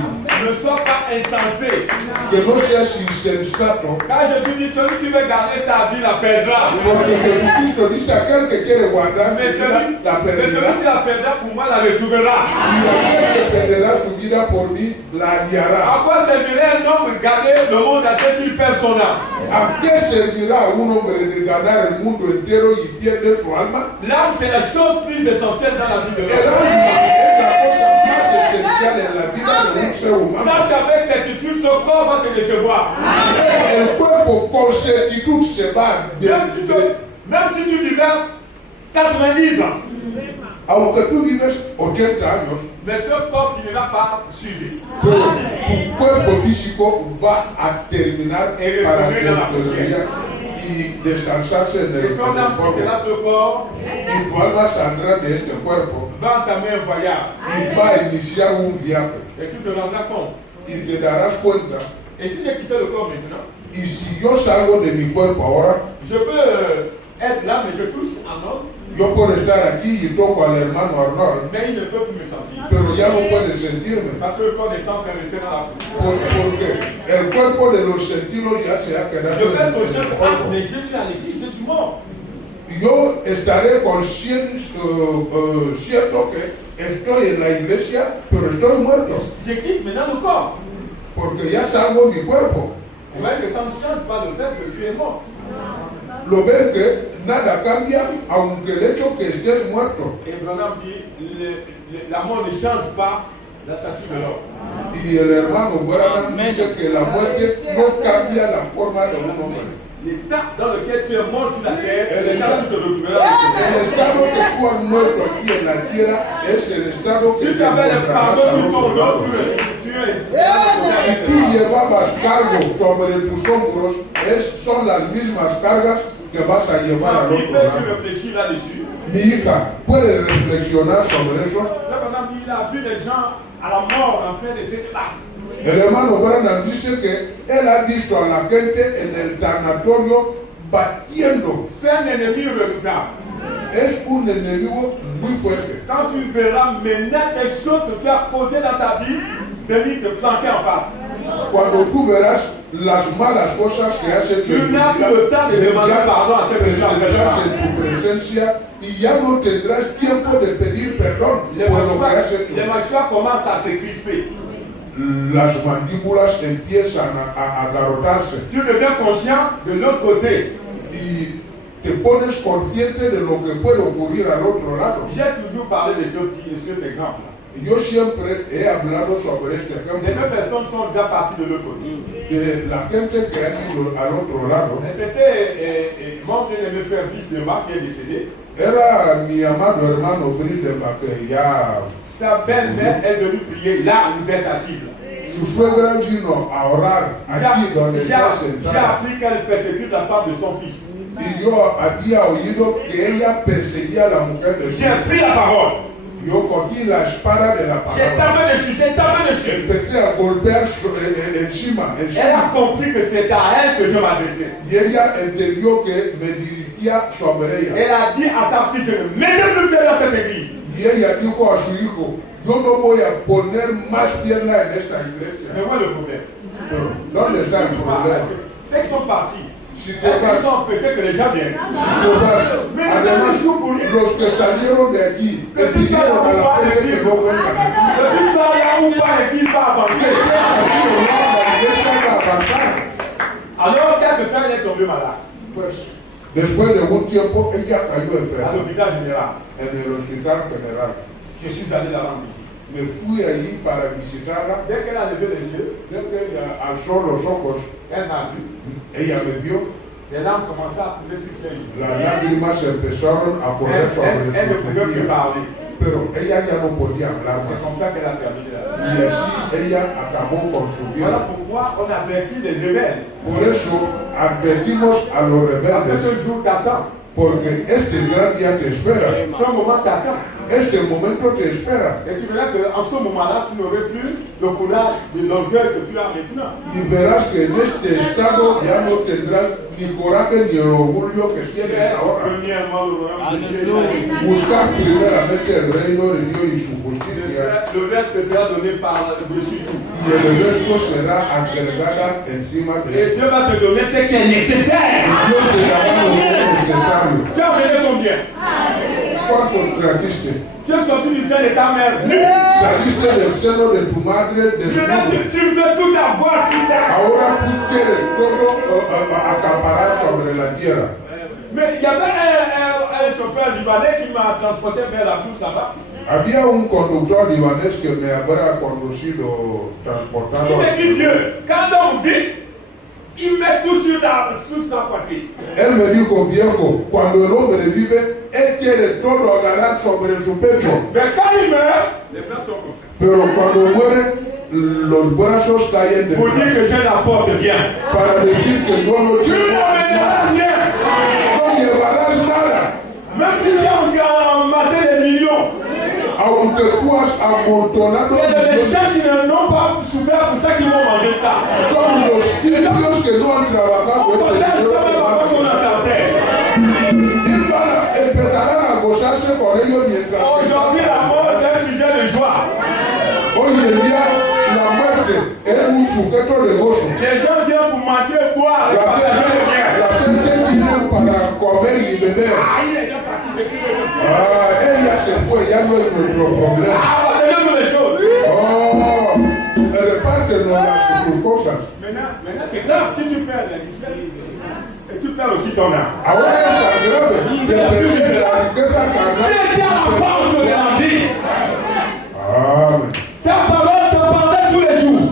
Ne sois pas insensé. Que no seas insensato, Quand Jésus dit celui qui veut garder sa vie la perdra. porque Jesucristo dice aquel que quiere guardar Mais su vida, celui, la mais celui qui perderá, la perdra pour moi la retrouvera. y aquel que perderá su vida por mí, la hallará. À quoi servirait un homme de garder le monde entier s'il perd son âme? ¿A qué servirá a un hombre de ganar el mundo entero y pierde su alma? L'âme, c'est la chose plus essentielle dans la vie de El l'homme. alma es la cosa más esencial en la vida de un ser humano. Sache avec certitude, ce corps va te décevoir. El cuerpo con certitud se va Même si tu vivais 90 ans, aunque tú vives 80 años, mais ce corps finira par s'user. pero tu cuerpo físico va a terminar para desarrollar y descansarse en el Et ton âme polvo. quittera ce corps, Y tu alma saldrá de este cuerpo va entamer un voyage. y va a iniciar un viaje. Et tu te rendras compte. Y te darás cuenta, Et si j'ai quitté le corps maintenant, y si yo salgo de mi cuerpo ahora, je peux être là, mais je touche un homme, yo puedo estar aquí y toco al hermano Arnold, mais il ne peut plus me sentir. pero ya no puede sentirme. Parce que le corps des sens est resté dans la foule. Porque el cuerpo de los sentidos ya se ha quedado Je en vais el toucher, ah, cuerpo. mais je suis à l'église, je suis mort. Yo estaré cierto que estoy en la iglesia, pero estoy muerto, Je quitte maintenant le corps. porque ya salgo mi cuerpo. Vous voyez que ça ne change pas le fait que tu es mort. Lo ves que nada cambia, aunque el hecho que estés muerto. Et Branham dit, la mort ne change pas la statue de l'homme. Y el hermano Branham dice que la muerte no cambia la forma de un hombre. L'état dans lequel tu es mort sur la terre, c'est l'état où tu te retrouveras. El estado que tú has muerto aquí en la tierra es el estado que Si te tu avais les fardeaux encontrarás sur al ton otro dos, lado. tu es. Si tú llevabas cargo sobre tus hombros, son las mismas cargas que vas a llevar al Il otro peut tu lado. réfléchir là-dessus. Mi hija, ¿puedes reflexionar sobre eso? Là, Branham dit, il a vu les gens à la mort en train de se débattre. El hermano Branham dice que él ha visto a la gente en el tanatorio batiendo. C'est un ennemi redoutable. Es un enemigo muy fuerte. Quand tu verras maintenant des choses que tu as posées dans ta vie, venir te planter en face. Cuando tú verás las malas cosas que has hecho en tu Tu n'as vida, plus le temps de demander vendrás pardon à ces gens. presentarse en tu presencia y ya no tendrás tiempo de pedir perdón por lo que has Les hecho. mâchoires commencent à se crisper. Las mandíbulas empiezan a agarrotarse Tu deviens conscient de l'autre côté. y te pones consciente de lo que puede ocurrir al otro lado. J'ai toujours parlé de cet exemple. Yo siempre he hablado sobre este Les ejemplo deux personnes sont déjà parties de l'autre côté. de la gente que ha ido al otro lado. Et c'était mon bien-aimé frère Bisdema qui est décédé. Era mi amado hermano Bridema que ya Sa belle-mère est venue prier là où vous êtes assis. su suegra vino a orar aquí donde está J'ai sentada. appris qu'elle persécute la femme de son fils. Y yo había oído que ella perseguía a la mujer de su J'ai pris la parole. Yo cogí la espada de la J'ai palabra. tapé dessus, j'ai tapé dessus. Empecé a golpear encima. Elle a compris que c'était à elle que je m'adressais. Y ella entendió que me dirigía sobre ella. Elle a dit à sa fille, je ne mettrai plus pied dans cette église. Y ella dijo a su hijo, yo no voy a poner más pierna en esta Mais iglesia. où est le problème? Pero, ¿dónde está el problema? Ceux qui sont partis, Si te Est-ce qu'ils vas, sont pressés que les gens viennent? si te vas, Mais además, c'est toujours pour rien. los que salieron de aquí, Que que tú vinieron a salgas la de feria aquí. que no vuelvan aquí. Que tu sois là ou pas et qu'il va Se avancer. quedan aquí o no, la iglesia va a avanzar. Alors, quelque temps, il est tombé malade. Pues, después de un tiempo, ella cayó À enferma l'hôpital général. en el hospital general. Je suis allé la rendre visite. Me fui allí para visitarla. Dès qu'elle a levé les yeux, Desde que ella alzó los ojos, elle m'a vu. ella me vio. Les larmes commençaient à couler sur ses joues. Las lágrimas empezaron a correr sobre Elle ne sus pouvait plus mejillas. parler. Pero ella ya no podía hablar C'est más. comme ça qu'elle a terminé la vie. Y así ella acabó con su Voilà vida. pourquoi on avertit les rebelles. Por eso advertimos a los Après rebeldes, ce jour t'attends. porque este gran día te espera. Ce moment t'attend. Este momento te espera. Et tu verras qu'en ce moment-là, tu n'aurais plus le courage de l'orgueil que tu as maintenant. Y verás que en este estado ya no tendrás ni coraje ni el orgullo que tienes ahora. Premièrement, le royaume de Jésus. Buscar primeramente el reino de Dios y su justicia. Le reste sera donné par le dessus. Y el resto será agregada encima de Et eso. Dieu va te donner ce qui est nécessaire. Dios te dará lo que es necesario. Tu as mené combien? ¿Cuánto trajiste? Tu es sorti du sein de ta mère. Saliste del seno de tu madre Maintenant, desnudo. tu veux tout avoir sur ta. Ahora tú quieres todo acaparar sobre la tierra. Mais il y avait un chauffeur libanais qui m'a transporté vers la course là-bas. Había un conductor libanés que me habría conducido, Il transportado. me dit Dieu, quand l'homme vit, il met tout sur sa poitrine. Él me dijo, viejo, cuando el hombre vive, él quiere todo agarrar sobre su pecho. Mais quand il meurt, les bras sont comme ça. Pero cuando muere, los brazos caen de Pour dire que brazos. je n'apporte rien. Para decir que no lo Tu ne llevas m'amèneras nada. rien. No llevarás nada. Même si tu as amassé des millions. Aunque tú has amontonado C'est les millones, méchants qui n'ont pas souffert pour ça qu'ils vont manger ça. son los indios que no han trabajado On este partage dinero ça que même van a avant qu'on ganar. entendait. Y empezarán a gozarse por ellos mientras Aujourd'hui, la mort, c'est un sujet de joie. hoy en día la muerte es un sujeto de gozo. Les gens viennent pour manger, boire et La partager le bien. gente viene para comer y beber. Ah, il est déjà parti, c'est plus de Ah, ella se fue, ya no es nuestro problema. Ah, partagez-nous les choses. Oh, repártenos sus cosas. Maintenant c'est grave. Si tu perds la richesse, et tu perds aussi ton âme. Ahora es grave que perder la riqueza C'est bien la carnal. porte de la vie. Amen. Ta parole te parlait tous les jours.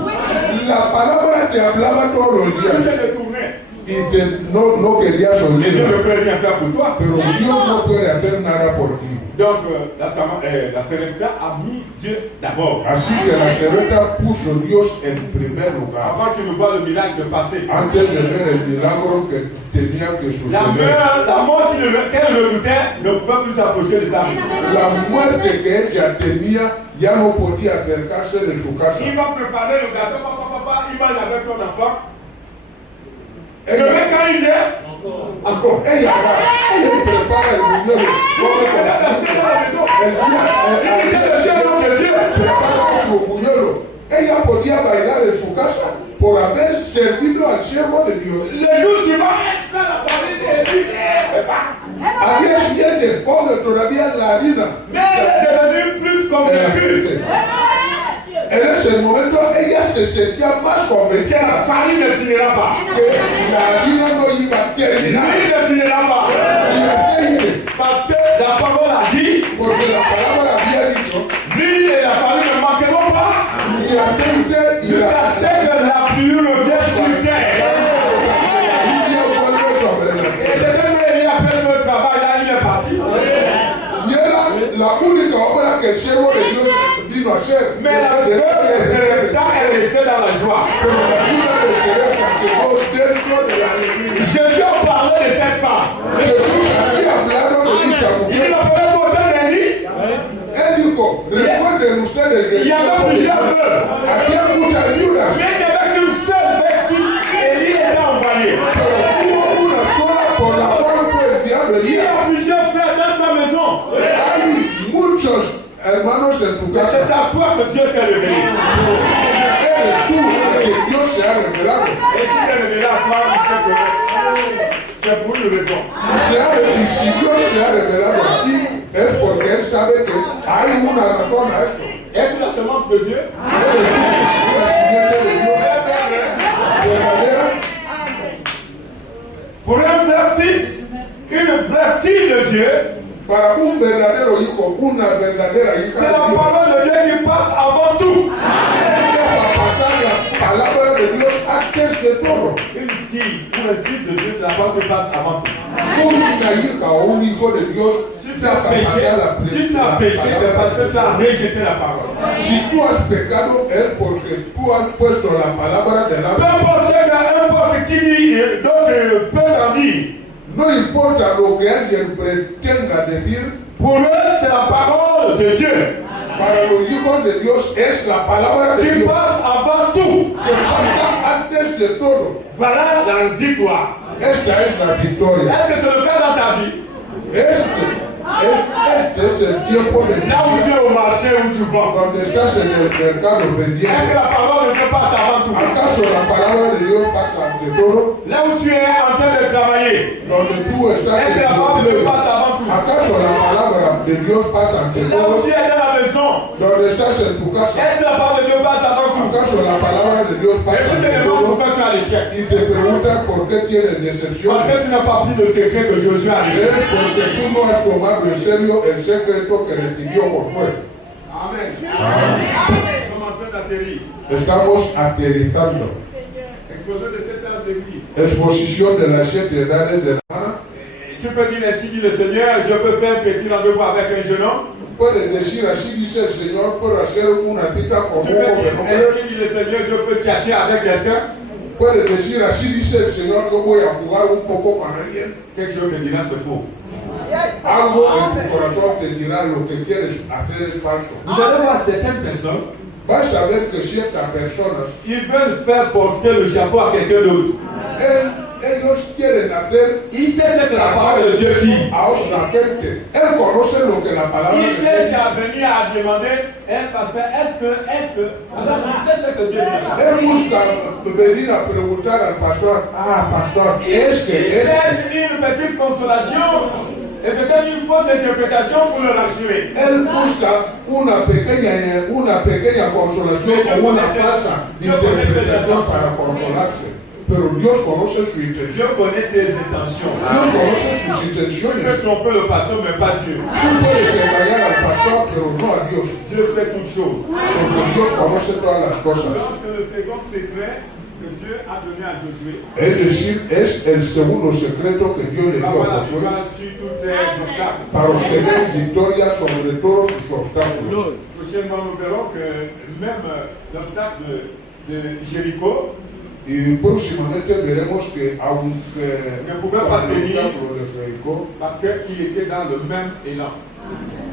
La palabra te hablaba todos los Tu días te détournais. y no querías Et Dieu ne oírla. peut rien faire pour toi. Pero Dios no puede hacer nada por ti. Donc, la Sérénita a mis Dieu d'abord. Así que la cerveza puso Dios en primer lugar Avant qu'il ne voit le miracle se passer. antes de ver el milagro que tenía que suceder. La mort qu'elle redoutait ne pouvait plus s'approcher de sa maison. La muerte que ella tenía ya no podía acercarse de su casa. Il va préparer le gâteau, papa, il mange avec son enfant. Et Ella, quand il vient, encore. ella prepara el buñuelo, come con la prepara su buñuelo. Ella podía bailar en su casa por haber servido al siervo de Dios. Le jour suivant, elle prend la farine et lui, Al día siguiente coge todavía la harina mais elle est devenue plus de la convaincue. gente. En ese momento ella se sentía más Que la convencida farine ne finira pas. que la harina no iba a terminar. L'huile ne finira pas. Y el aceite, Parce que la parole a dit, porque la palabra había dicho, l'huile et la farine ne manqueront pas y aceite y jusqu'à ce que la pluie revienne sur terre. lluvia vuelve sobre la Et tierra. c'était même après ce travail là, il est parti. Y era la única obra que el siervo de Dios vino a hacer. Mais la veuve de Sarepta est restée dans la joie. Pero la vida de Serena se quedó dentro de la alegría. Jésus a parlé de cette femme. Jesús había hablado de dicha Il mujer. l'appelait autant d'Élie. Él dijo, recuerden ustedes que Il y avait plusieurs veuves. había muchas viudas, Mais il n'y avait qu'une seule avec qui Élie était envoyé. pero hubo una sola por la cual fue enviado Il y Elías. a plusieurs frères dans ta maison. Hay muchos hermanos en tu Mais casa. c'est à toi que Dieu s'est révélé. Eres tú el que Dios se se ha revelado. Et si c'est révélé à toi, il sait que c'est pour une raison. Y si Dios se ha revelado a ti, es porque Él sabe que hay una razón a eso. Es la semence de Dieu. Eres una simiente de Dios verdadera. Pour un vrai fils, une vraie fille de Dieu, Para un verdadero hijo, una verdadera c'est hija la de Dios. parole de Dieu qui passe avant tout. Deja pasar la palabra de Dios antes de todo. Une fille ou un fils de Dieu, c'est la parole qui passe avant tout. Una hija o un hijo de Dios, Si tu as péché, c'est parce que tu as rejeté la parole. Si tú has pecado es porque tú has puesto la palabra Peu delante. importe ce qu'importe qui dit, d'autres peuvent en dire. No importa lo que alguien pretenda decir, Pour eux, c'est la parole de Dieu para los hijos de Dios es la palabra de qui Dios passe avant tout. que pasa antes de todo. Voilà la victoire. Esta es la victoria. Est-ce que c'est le cas dans ta vie? Este es el tiempo de Là où tu es au marché, où tu vends. cuando estás en el mercado Est-ce que vendiendo. la parole de Dieu passe avant tout? ¿Acaso la palabra de Dios pasa ante todo? Là où tu es en train de travailler, Donde tú estás est-ce que en la tu parole de Dieu empleo. passe avant tout? ¿Acaso la palabra de Dios pasa ante Là où todo? tu es dans la maison, Donde estás en tu casa. est-ce que la parole de Dieu passe avant tout? ¿Acaso la palabra de Dios Et pasa tu te ante demandes todo? pourquoi tu as l'échec. Y te preguntan por qué tienes Parce decepciones. que tu n'as pas pris le secret que Josué a Es l'échec. porque tú no has tomado en serio el secreto que recibió Josué. Amen. Nous sommes en train d'atterrir. Estamos aterrizando. Exposé de 7 heures d'église. Exposición de las 7 edades de la mano. Tu peux dire ainsi dit le Seigneur, je peux faire un petit rendez-vous avec un jeune homme. Puedes decir así dice el Señor, puedo hacer una cita con Tu un peux joven dire hombre. ainsi dit le Seigneur, je peux tchatcher avec quelqu'un. Puedes decir así dice el Señor, yo voy a jugar un poco con alguien. Quelque chose te dira c'est faux. Algo en tu corazón te dirá lo que quieres hacer es falso. Vous allez voir certaines personnes, Vas a ver que ciertas personas, ils veulent faire porter le chapeau à quelqu'un d'autre. ellos quieren hacer Il sait ce que la parole de Dieu dit. a otra gente. Él conoce lo que la palabra de Il Dios cherche dice. à venir à demander, pasteur, est-ce que, alors il sait ce que Dieu dit. Él busca venir a preguntar al pastor, pastor, Il es que es. cherche une petite consolation et peut-être une fausse interprétation pour le rassurer. Él busca una pequeña consolación o una falsa interpretación para consolarse. Pero Dios conoce su intención. Je connais tes intentions. Dios conoce sus Tu peux intenciones. tromper le pasteur, mais pas Dieu. Tú puedes engañar al pastor, pero no a Dios. Dieu sait toutes choses. Porque Dios conoce todas las cosas. Donc c'est le second secret que Dieu a donné à Josué. Es decir, es el segundo secreto que Dios le dio Avoir a la Josué victoire sur tous ces obstacles. para obtener victoria sobre todos sus obstáculos. Prochainement, nous verrons que même l'obstacle de Jéricho Y próximamente veremos que aunque ne pouvait pas con el tenir obstáculo de Jericó, parce qu'il était dans le même élan.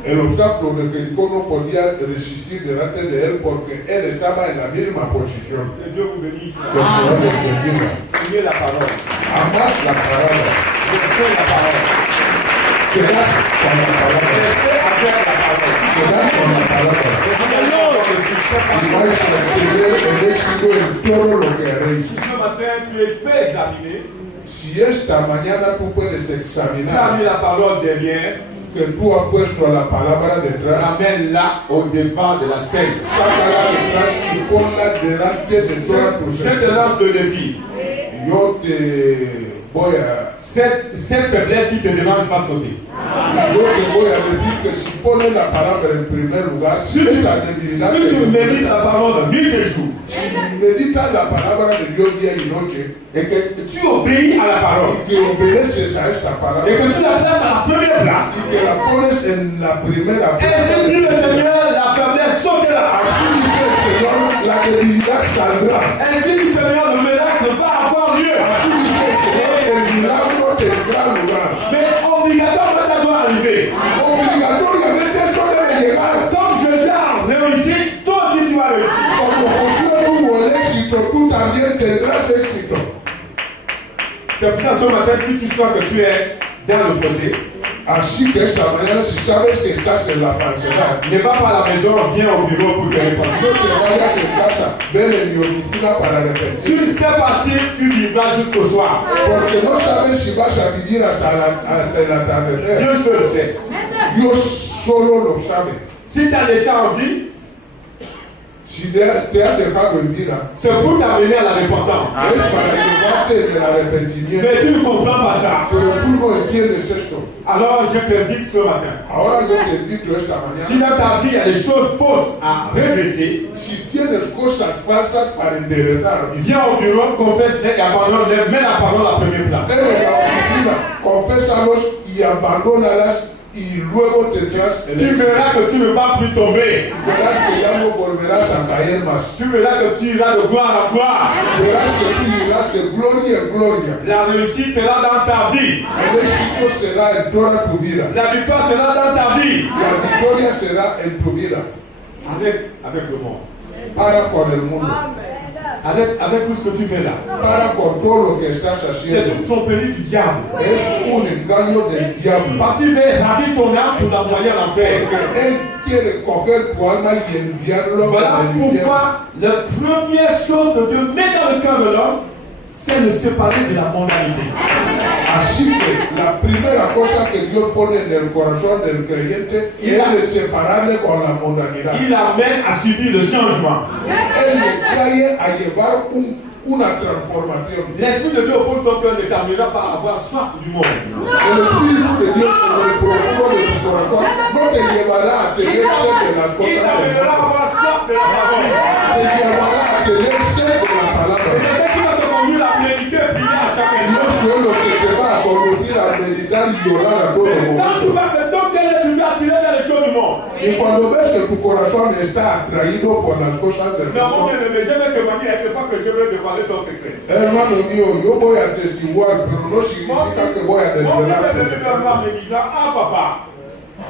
el obstáculo de Jericó no podía resistir delante de él porque él estaba en la misma posición. Que Dieu vous bénisse. Que el Señor les bendiga. Priez la parole. Amad la palabra. Restez la parole. Quedad con la palabra. Restez avec la parole. Quedad con la palabra. Y Si vais a obtener el éxito en todo lo que haréis. ce matin tu peux examiner, Si esta mañana tú puedes tu as examinar mis la parole derrière, que tú has puesto la palabra detrás, ramène-la au devant de la scène. sácala detrás y ponla delante de todas tus Je te lance le défi. Yo te voy a Cette faiblesse qui te demande va sauter. decir que si pones la palabra en primer lugar, Si tu, esta debilidad si tu médites la parole nuit et jour, si meditas la palabra de Dios día y noche et que tu obéis à la parole, y que obedeces a esta palabra et que tu la places à la première place, y que la pones en la primera ainsi dit le Seigneur, la faiblesse sautera. así dice el Señor, la debilidad saldrá. Ainsi dit le Seigneur, le miracle va avoir lieu. Así dice el Señor, el milagro tendrá lugar. Mais obligatoirement ça doit arriver. Obligatoriamente esto debe llegar. Comme je l'ai réussi, toi aussi tu vas réussir. Como Josué tuvo el éxito, tú también tendrás éxito. C'est pour ça ce matin, si tu sens que tu es dans le fossé, Así que esta mañana, si sabes que estás en la falsedad, Ne va pas à la maison, viens au bureau pour te no répondre. te vayas en casa, ven en mi oficina para Tu arrepentir. ne sais pas si tu vivras jusqu'au soir. Porque no sabes si vas a vivir hasta el atardecer. Dieu seul sait. Dios solo lo sabe. Si tu as laissé en vie, Si te ha dejado en vida, c'est pour t'amener à la repentance. es para llevarte en el arrepentimiento. Mais tu ne comprends pas ça. Pero tú no entiendes esto. Alors je te dis ce matin, Ahora yo te invito esta si mañana, dans ta vie il y a des choses fausses à redresser, si tienes cosas falsas para enderezar, viens au bureau, confesse-les et abandonne-les, mets la parole à la première place. ven a la oficina, confésalos y abandónalas y luego tendrás el Tu éxito. verras que tu ne vas plus tomber. Verás que ya no volverás a caer más. Tu verras que tu iras de gloire en gloire. Verás que tú irás de gloria en gloria. La réussite sera dans ta vie. El éxito será en toda tu vida. La victoire sera dans ta vie. La victoria será en tu vida. Avec le monde. Para con el mundo. Avec tout ce que tu fais là. Para con todo lo que estás C'est haciendo. une tromperie du diable. Es un engaño del diablo. Parce qu'il veut ravir ton âme pour t'envoyer en enfer. Porque él quiere coger tu alma y enviarlo Voilà al infierno. pourquoi la première chose que Dieu met dans le cœur de l'homme, c'est le séparer de la mondanité. Así que la primera cosa que Dios pone en el corazón del creyente es de separarle con la mundanidad. Il l'amène à subir le changement. Él le trae a llevar una transformación. L'Esprit de Dieu au fond de ton cœur ne t'amènera pas à avoir soif du monde. El Espíritu de Dios en el profundo de tu corazón no te llevará a tener sed de las Il cosas del t'amènera à mundo. avoir soif de la parole. Te llevará a tener sed de la Et palabra. c'est ce qui va te conduire à méditer et prier à chaque Y instant. eso es lo que te va a conducir a meditar y orar a todo Mais quand tu momento. vas faire ton cœur est toujours attiré vers les choses du monde. Y cuando ves que tu corazón está atraído por las cosas del Mais mon mundo, bien-aimé, je vais témoigner, et c'est pas que je vais dévoiler ton secret. hermano mío, yo voy a testiguar, pero no significa que voy a Mon fils desvelar est tu venu vers moi en secreto. me disant, ah papa,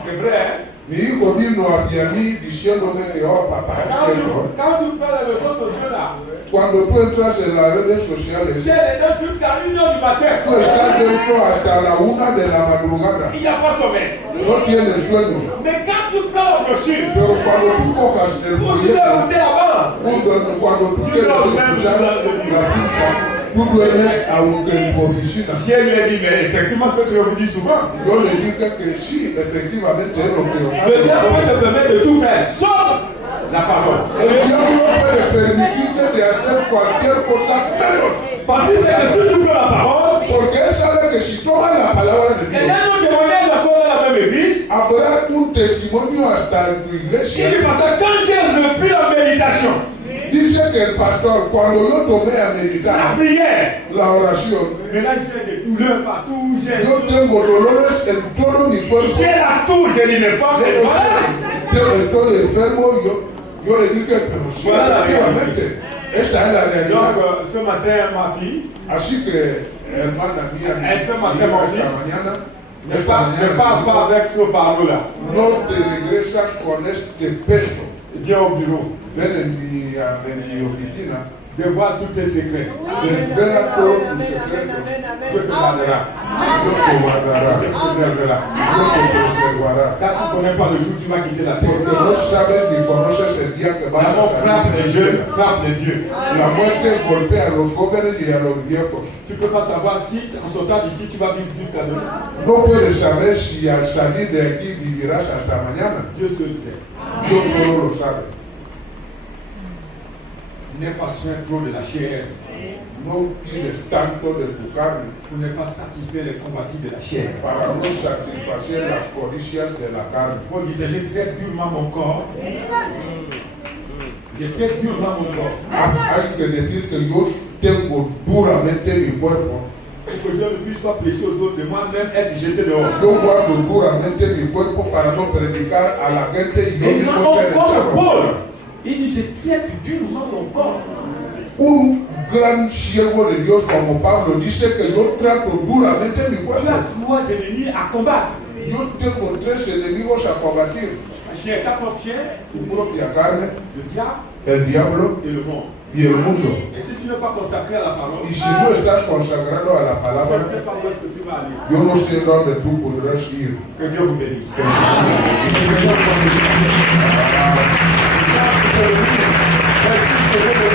c'est vrai, hein? Mi hijo vino hacia mí diciéndome que, oh papá, es cierto. Quand tu fais les réseaux sociaux là, Cuando tú entras en las redes sociales, j'ai les deux jusqu'à 1h du matin. tú estás dentro hasta la 1 de la madrugada. Il n'y a pas sommeil. No tienes sueño. Mais quand tu prends la brochure, Pero cuando tú cojas el pour tu dois folleto, monter là-bas, cuando tú quieres escuchar la pinta, tú duermes aunque en tu oficina. je lui ai dit, mais effectivement, c'est ce que je vous dis souvent. Yo le dije que sí, efectivamente es lo que os Le diable peut te permettre de tout faire, sauf la parole. El diablo puede permitirte de hacer cualquier cosa menos. Parce que c'est que si tu prends la parole, Porque él sabe que si tomas la palabra de et Dios, là nous témoignons encore dans la même église, habrá un testimonio hasta en tu il iglesia. dit parce que quand j'ai repris la méditation, Dice que el pastor, cuando yo tomé a la meditar prière, la oración, maintenant j'ai des douleurs partout, j'ai yo tengo dolores en todo mi cuerpo. j'ai la toux, j'ai dit mais pas de voilà. Estoy enfermo, yo le dije, pero sí, Voilà la efectivamente, esta es la Donc realidad. ce matin ma fille, Así que, hermana mía, Ese mi matrimonio. esta mañana, ne parle pas avec ce fardeau là. no te regresas con este peso. Viens au bureau, Ven en mi oficina, dévoile tous tes secrets. desvela todos tus secretos. Dieu te gardera, Dios te guardará, Dieu te préservera. Dios te preservará. Quand tu ne connais pas le jour, tu vas quitter la Porque terre. no sabes ni conoces el día que vas La mort a frappe les salir. jeunes, frappe les vieux. La muerte golpea a los jóvenes y a los viejos. Tu ne peux pas savoir si en sortant d'ici tu vas vivre jusqu'à demain. No puedes saber si al salir de aquí vivirás hasta mañana. Dieu seul sait. Dios solo lo sabe. N'aie pas soin trop de la chair No pides tanto de tu carne pour ne pas satisfaire les convoitises de la chair. para no satisfacer las codicias de la carne. Paul disait, je traite durement mon corps. Je traite durement mon corps. Hay que decir que yo tengo duramente mi cuerpo. Pour que je ne puisse pas prêcher aux autres de moi-même être jeté dehors. Yo guardo duramente mi cuerpo para no predicar a la gente y yo Et mismo non, ser comme echado. Paul, il dit, je traite durement mon corps. Un gran siervo de Dios como Pablo dice que yo trato duramente mi Tu cuerpo. as 3 ennemis à combattre. Yo tengo 3 enemigos a combatir. La chair, ta propre chair, Tu propia carne, le diable el diablo et le monde. y el mundo. Et si tu n'es pas consacré à la parole, Y si no estás consagrado a la je ne palabra, sais pas où est-ce que tu vas aller. yo no sé dónde tú podrás ir. Que Dieu vous bénisse.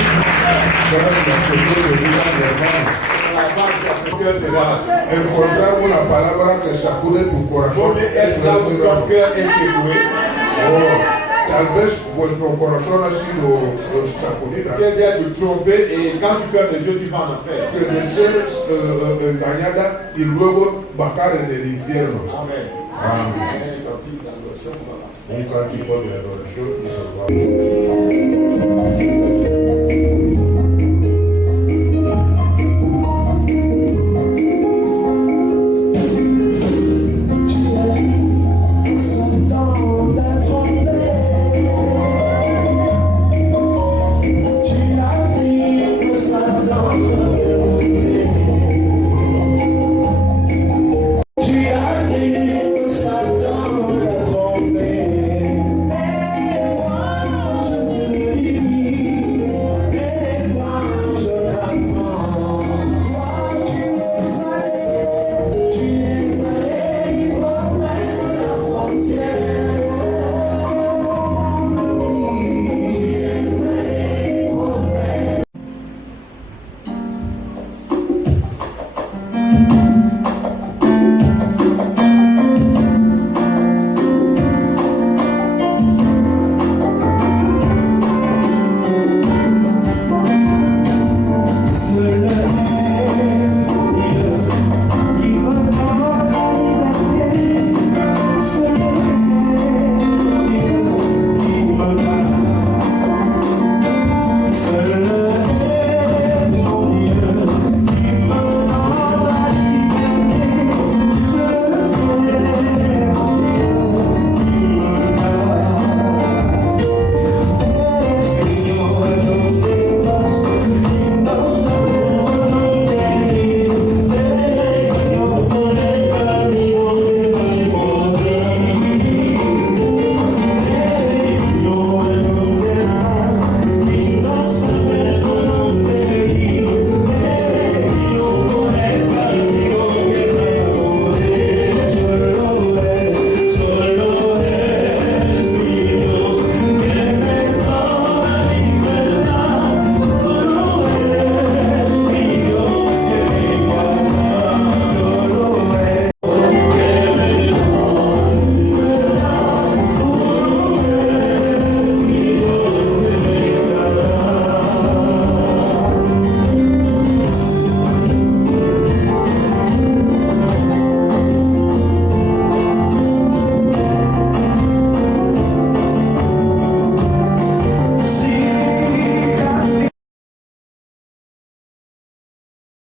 Gracias que Dios bendiga a mi hermano. Ton cœur sera. Encontrar una palabra que sacude tu corazón Donde es est là où muy ton raro. cœur est secoué. Oh, tal vez vuestro corazón ha sido sacudida. Que d'être trompé et quand tu fais de Dieu, tu vas en enfer. Que de ser engañada y luego bajar en el infierno. Amen. Amén. Un cantique d'adoration, on va passer. Un cántico de adoración y salvación.